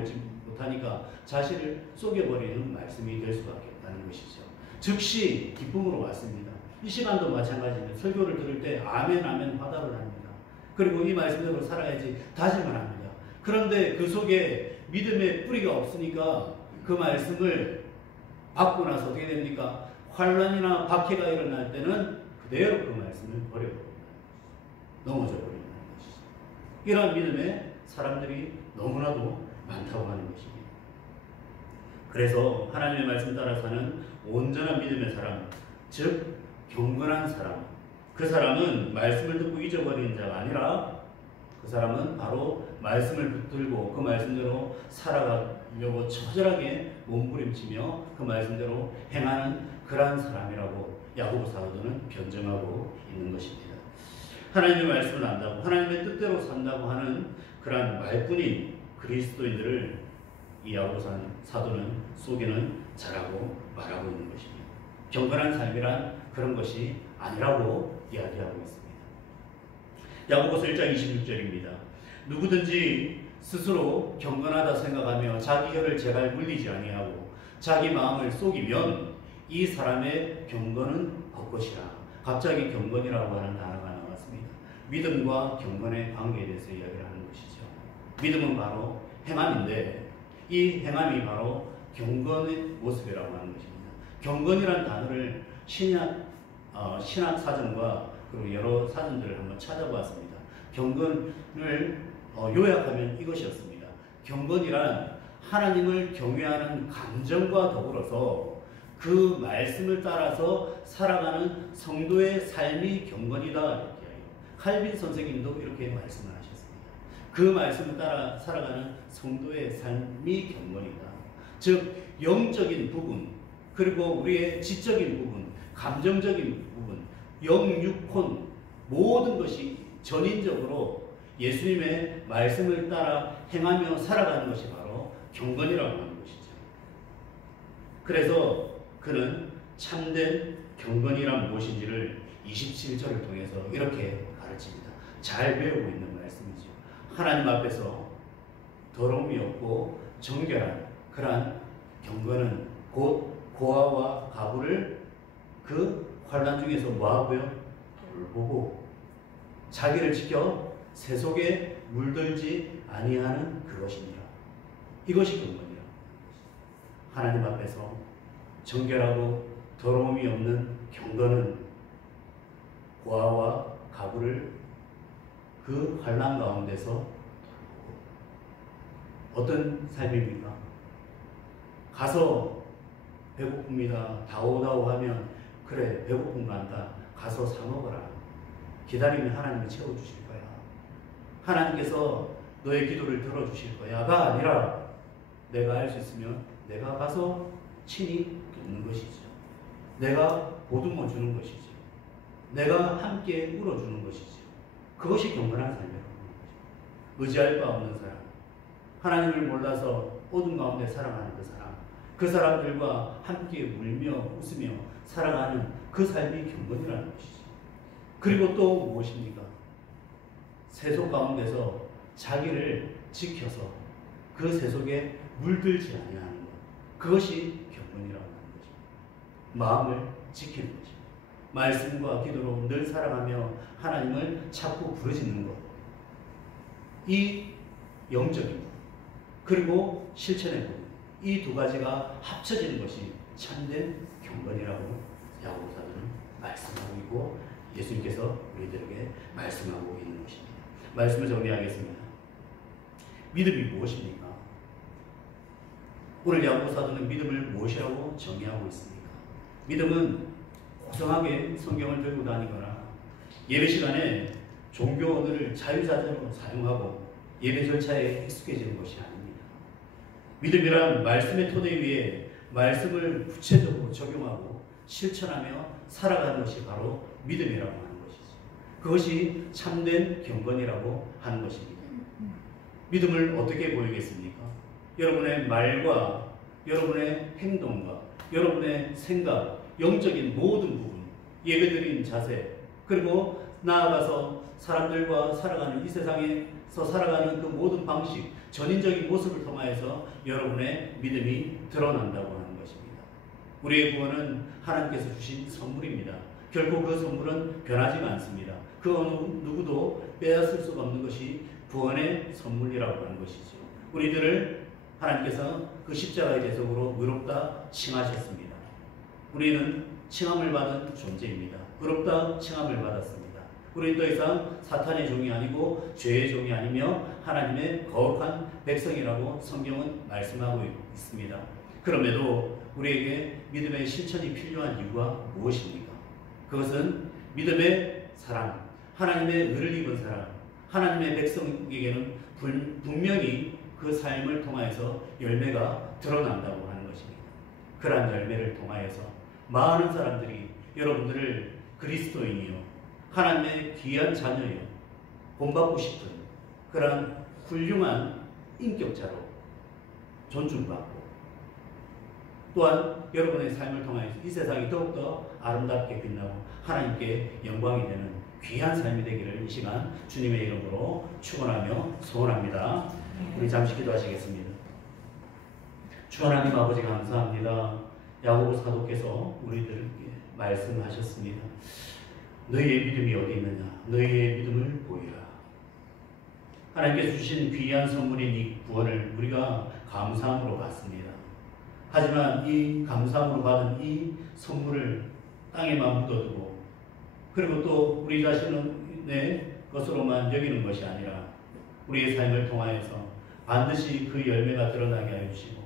못하니까 자신을 속여버리는 말씀이 될 수밖에 없다는 것이죠. 즉시 기쁨으로 왔습니다. 이 시간도 마찬가지입니다. 설교를 들을 때 아멘 아멘 화답을 합니다. 그리고 이 말씀대로 살아야지 다짐을 합니다. 그런데 그 속에 믿음의 뿌리가 없으니까 그 말씀을 받고 나서 어떻게 됩니까? 환난이나 박해가 일어날 때는 그대로 그 말씀을 버려버립니다. 넘어져 버린다는 것이죠. 이러한 믿음의 사람들이 너무나도 많다고 하는 것입니다. 그래서 하나님의 말씀 따라 사는 온전한 믿음의 사람, 즉 경건한 사람, 그 사람은 말씀을 듣고 잊어버리는 자가 아니라 그 사람은 바로 말씀을 붙들고 그 말씀대로 살아가려고 처절하게 몸부림치며 그 말씀대로 행하는 그러한 사람이라고 야고보 사도는 변정하고 있는 것입니다. 하나님의 말씀을 안다고 하나님의 뜻대로 산다고 하는 그러한 말뿐인 그리스도인들을 이 야고보 사도는 속이는 자라고 말하고 있는 것입니다. 경건한 삶이란 그런 것이 아니라고 이야기하고 있습니다. 야고보서 1장 26절입니다. 누구든지 스스로 경건하다 생각하며 자기 혀를 제발 물리지 아니하고 자기 마음을 속이면 이 사람의 경건은 헛것이라. 갑자기 경건이라고 하는 단어가 나왔습니다. 믿음과 경건의 관계에 대해서 이야기를 하는 것이죠. 믿음은 바로 행함인데 이 행함이 바로 경건의 모습이라고 하는 것입니다. 경건이라는 단어를 신약 사전과 그리고 여러 사전들을 한번 찾아보았습니다. 경건을 요약하면 이것이었습니다. 경건이란 하나님을 경외하는 감정과 더불어서 그 말씀을 따라서 살아가는 성도의 삶이 경건이다. 칼빈 선생님도 이렇게 말씀을 하셨습니다. 그 말씀을 따라 살아가는 성도의 삶이 경건이다. 즉 영적인 부분, 그리고 우리의 지적인 부분, 감정적인 부분, 영육혼 모든 것이 전인적으로 예수님의 말씀을 따라 행하며 살아가는 것이 바로 경건이라고 하는 것이죠. 그래서 그는 참된 경건이란 무엇인지를 27절을 통해서 이렇게 가르칩니다. 잘 배우고 있는 말씀이죠. 하나님 앞에서 더러움이 없고 정결한 그러한 경건은 곧 고아와 가부를 그 환난 중에서 뭐하고요? 돌보고 자기를 지켜 새 속에 물들지 아니하는 그것이니라. 이것이 경건이라. 하나님 앞에서 정결하고 더러움이 없는 경건은 고아와 가부를 그 환난 가운데서 돌보고. 어떤 삶입니까? 가서 배고픕니다. 다오다오 하면 그래 배고픈 거 안다. 가서 사 먹어라. 기다리면 하나님이 채워주실 거야. 하나님께서 너의 기도를 들어주실 거야가 아니라 내가 할 수 있으면 내가 가서 친히 돕는 것이죠. 내가 보듬어 주는 것이죠. 내가 함께 울어주는 것이죠. 그것이 경건한 삶이라고 하는 거죠. 의지할 바 없는 사람, 하나님을 몰라서 어둠 가운데 살아가는 그 사람들과 함께 울며 웃으며 살아가는 그 삶이 경건이라는 것이죠. 그리고 또 무엇입니까? 세속 가운데서 자기를 지켜서 그 세속에 물들지 아니하는 것, 그것이 경건이라고 하는 거죠. 마음을 지키는 거죠. 말씀과 기도로 늘 살아가며 하나님을 찾고 부르짖는 것, 이 영적인 것, 그리고 실천의 것, 이 두 가지가 합쳐지는 것이 참된 경건이라고 야고보사도는 말씀하고 있고 예수님께서 우리들에게 말씀하고 있는 것입니다. 말씀을 정리하겠습니다. 믿음이 무엇입니까? 오늘 야고보사도는 믿음을 무엇이라고 정의하고 있습니까? 믿음은 고상하게 성경을 들고 다니거나 예배 시간에 종교 언어를 자유자재로 사용하고 예배 절차에 익숙해지는 것이 아닙니다. 믿음이란 말씀의 토대 위에 말씀을 구체적으로 적용하고 실천하며 살아가는 것이 바로 믿음이라고 하는 것이죠. 그것이 참된 경건이라고 하는 것입니다. 믿음을 어떻게 보이겠습니까? 여러분의 말과 여러분의 행동과 여러분의 생각, 영적인 모든 부분, 예배드린 자세, 그리고 나아가서 사람들과 살아가는 이 세상에서 살아가는 그 모든 방식, 전인적인 모습을 통하여서 여러분의 믿음이 드러난다고 하는 것입니다. 우리의 구원은 하나님께서 주신 선물입니다. 결코 그 선물은 변하지가 않습니다. 그 어느 누구도 빼앗을 수가 없는 것이 구원의 선물이라고 하는 것이죠. 우리들을 하나님께서 그 십자가의 대속으로 의롭다 칭하셨습니다. 우리는 칭함을 받은 존재입니다. 의롭다 칭함을 받았습니다. 우리는 더 이상 사탄의 종이 아니고 죄의 종이 아니며 하나님의 거룩한 백성이라고 성경은 말씀하고 있습니다. 그럼에도 우리에게 믿음의 실천이 필요한 이유가 무엇입니까? 그것은 믿음의 사람, 하나님의 의를 입은 사람, 하나님의 백성에게는 분명히 그 삶을 통하여서 열매가 드러난다고 하는 것입니다. 그러한 열매를 통하여서 많은 사람들이 여러분들을 그리스도인이요, 하나님의 귀한 자녀요, 본받고 싶은 그러한 훌륭한 인격자로 존중받고 또한 여러분의 삶을 통하여서 이 세상이 더욱더 아름답게 빛나고 하나님께 영광이 되는 귀한 삶이 되기를 이 시간 주님의 이름으로 축원하며 소원합니다. 우리 잠시 기도하시겠습니다. 주 하나님 아버지 감사합니다. 야고보 사도께서 우리들에게 말씀하셨습니다. 너희의 믿음이 어디 있느냐? 너희의 믿음을 보이라. 하나님께서 주신 귀한 선물인 이 구원을 우리가 감사함으로 받습니다. 하지만 이 감사함으로 받은 이 선물을 땅에만 묻어두고 그리고 또 우리 자신의 것으로만 여기는 것이 아니라 우리의 삶을 통하여서 반드시 그 열매가 드러나게 하여 주시고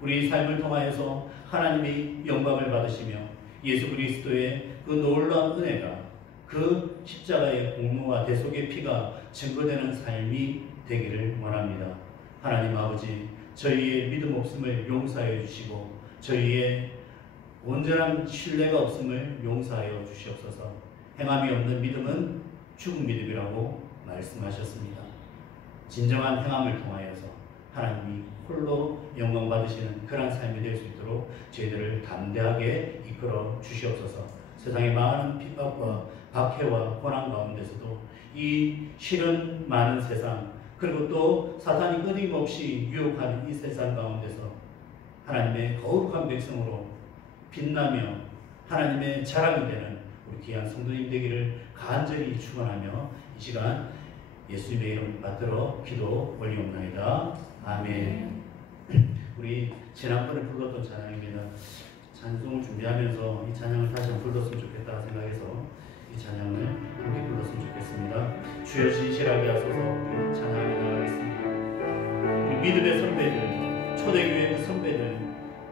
우리 삶을 통하여서 하나님의 영광을 받으시며 예수 그리스도의 그 놀라운 은혜가 그 십자가의 공로와 대속의 피가 증거되는 삶이 되기를 원합니다. 하나님 아버지, 저희의 믿음 없음을 용서하여 주시고 저희의 온전한 신뢰가 없음을 용서하여 주시옵소서. 행함이 없는 믿음은 죽은 믿음이라고 말씀하셨습니다. 진정한 행함을 통하여서 하나님이 홀로 영광 받으시는 그런 삶이 될 수 있도록 저희들을 담대하게 이끌어 주시옵소서. 세상의 많은 핍박과 박해와 고난 가운데서도 이 실은 많은 세상 그리고 또 사탄이 끊임없이 유혹하는 이 세상 가운데서 하나님의 거룩한 백성으로 빛나며 하나님의 자랑이 되는 우리 귀한 성도님 되기를 간절히 축원하며 이 시간 예수님의 이름 받들어 기도 올리옵나이다. 아멘. 우리 지난번에 불렀던 찬양입니다. 찬송을 준비하면서 이 찬양을 다시 한번 불렀으면 좋겠다 생각해서 이 찬양을 함께 불렀으면 좋겠습니다. 주여 진실하게 하소서. 찬양하며 나가겠습니다. 우리 믿음의 선배들, 초대교회 그 선배들,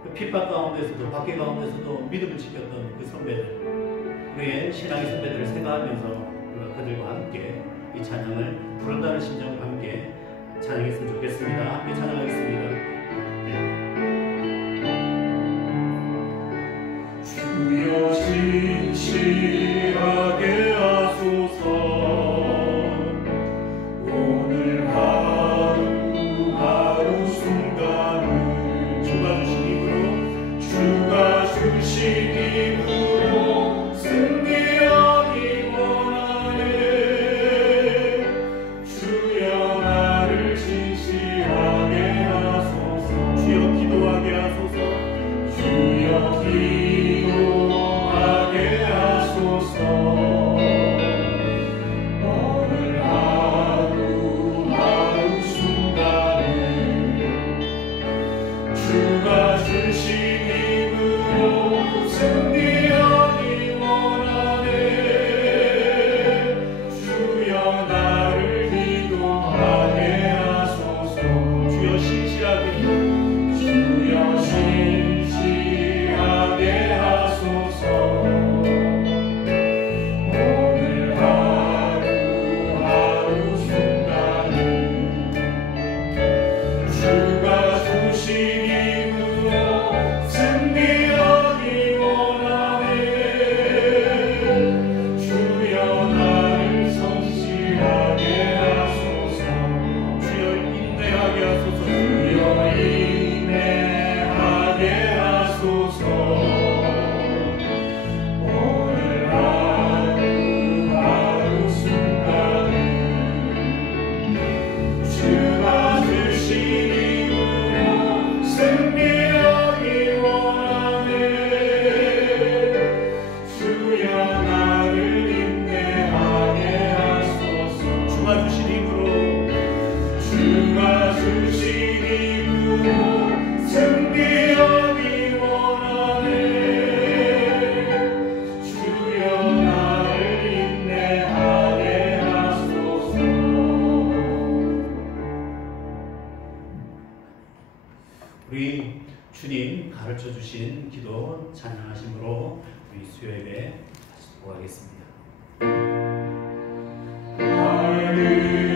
그 핍박 가운데서도 박해 가운데서도 믿음을 지켰던 그 선배들, 우리의 신앙의 선배들을 생각하면서 우리가 그들과 함께 이 찬양을 부른다는 심정과 함께 찬양했으면 좋겠습니다. 함께 찬양하겠습니다. 기도하게 하소서. 오늘 하루하루 순간을 주가 주신 힘으로 승리하기 원하네. 주여 나를 기도하게 하소서. 주여 신실하게, 주여 신실하게 하소서. 오늘 하루하루 순간을 주가 주신 힘으로 승리하기 원하네. 주여 나를 성실하게 하소서. 주여 인내하게 하소서. 주여 인내하게 하소서. 오늘 하루하루 순간을 주가 주신 힘으로 승리하기 원하네. 주여 나를 인내하게 하소서. 주가 주신 힘으로, 주가 주신 힘으로 승리하기 원하네. 주여 나를 인내하게 하소서. 우리 주님 가르쳐 주신 기도 찬양하심으로 우리 수요예배 다시 보겠습니다. 하늘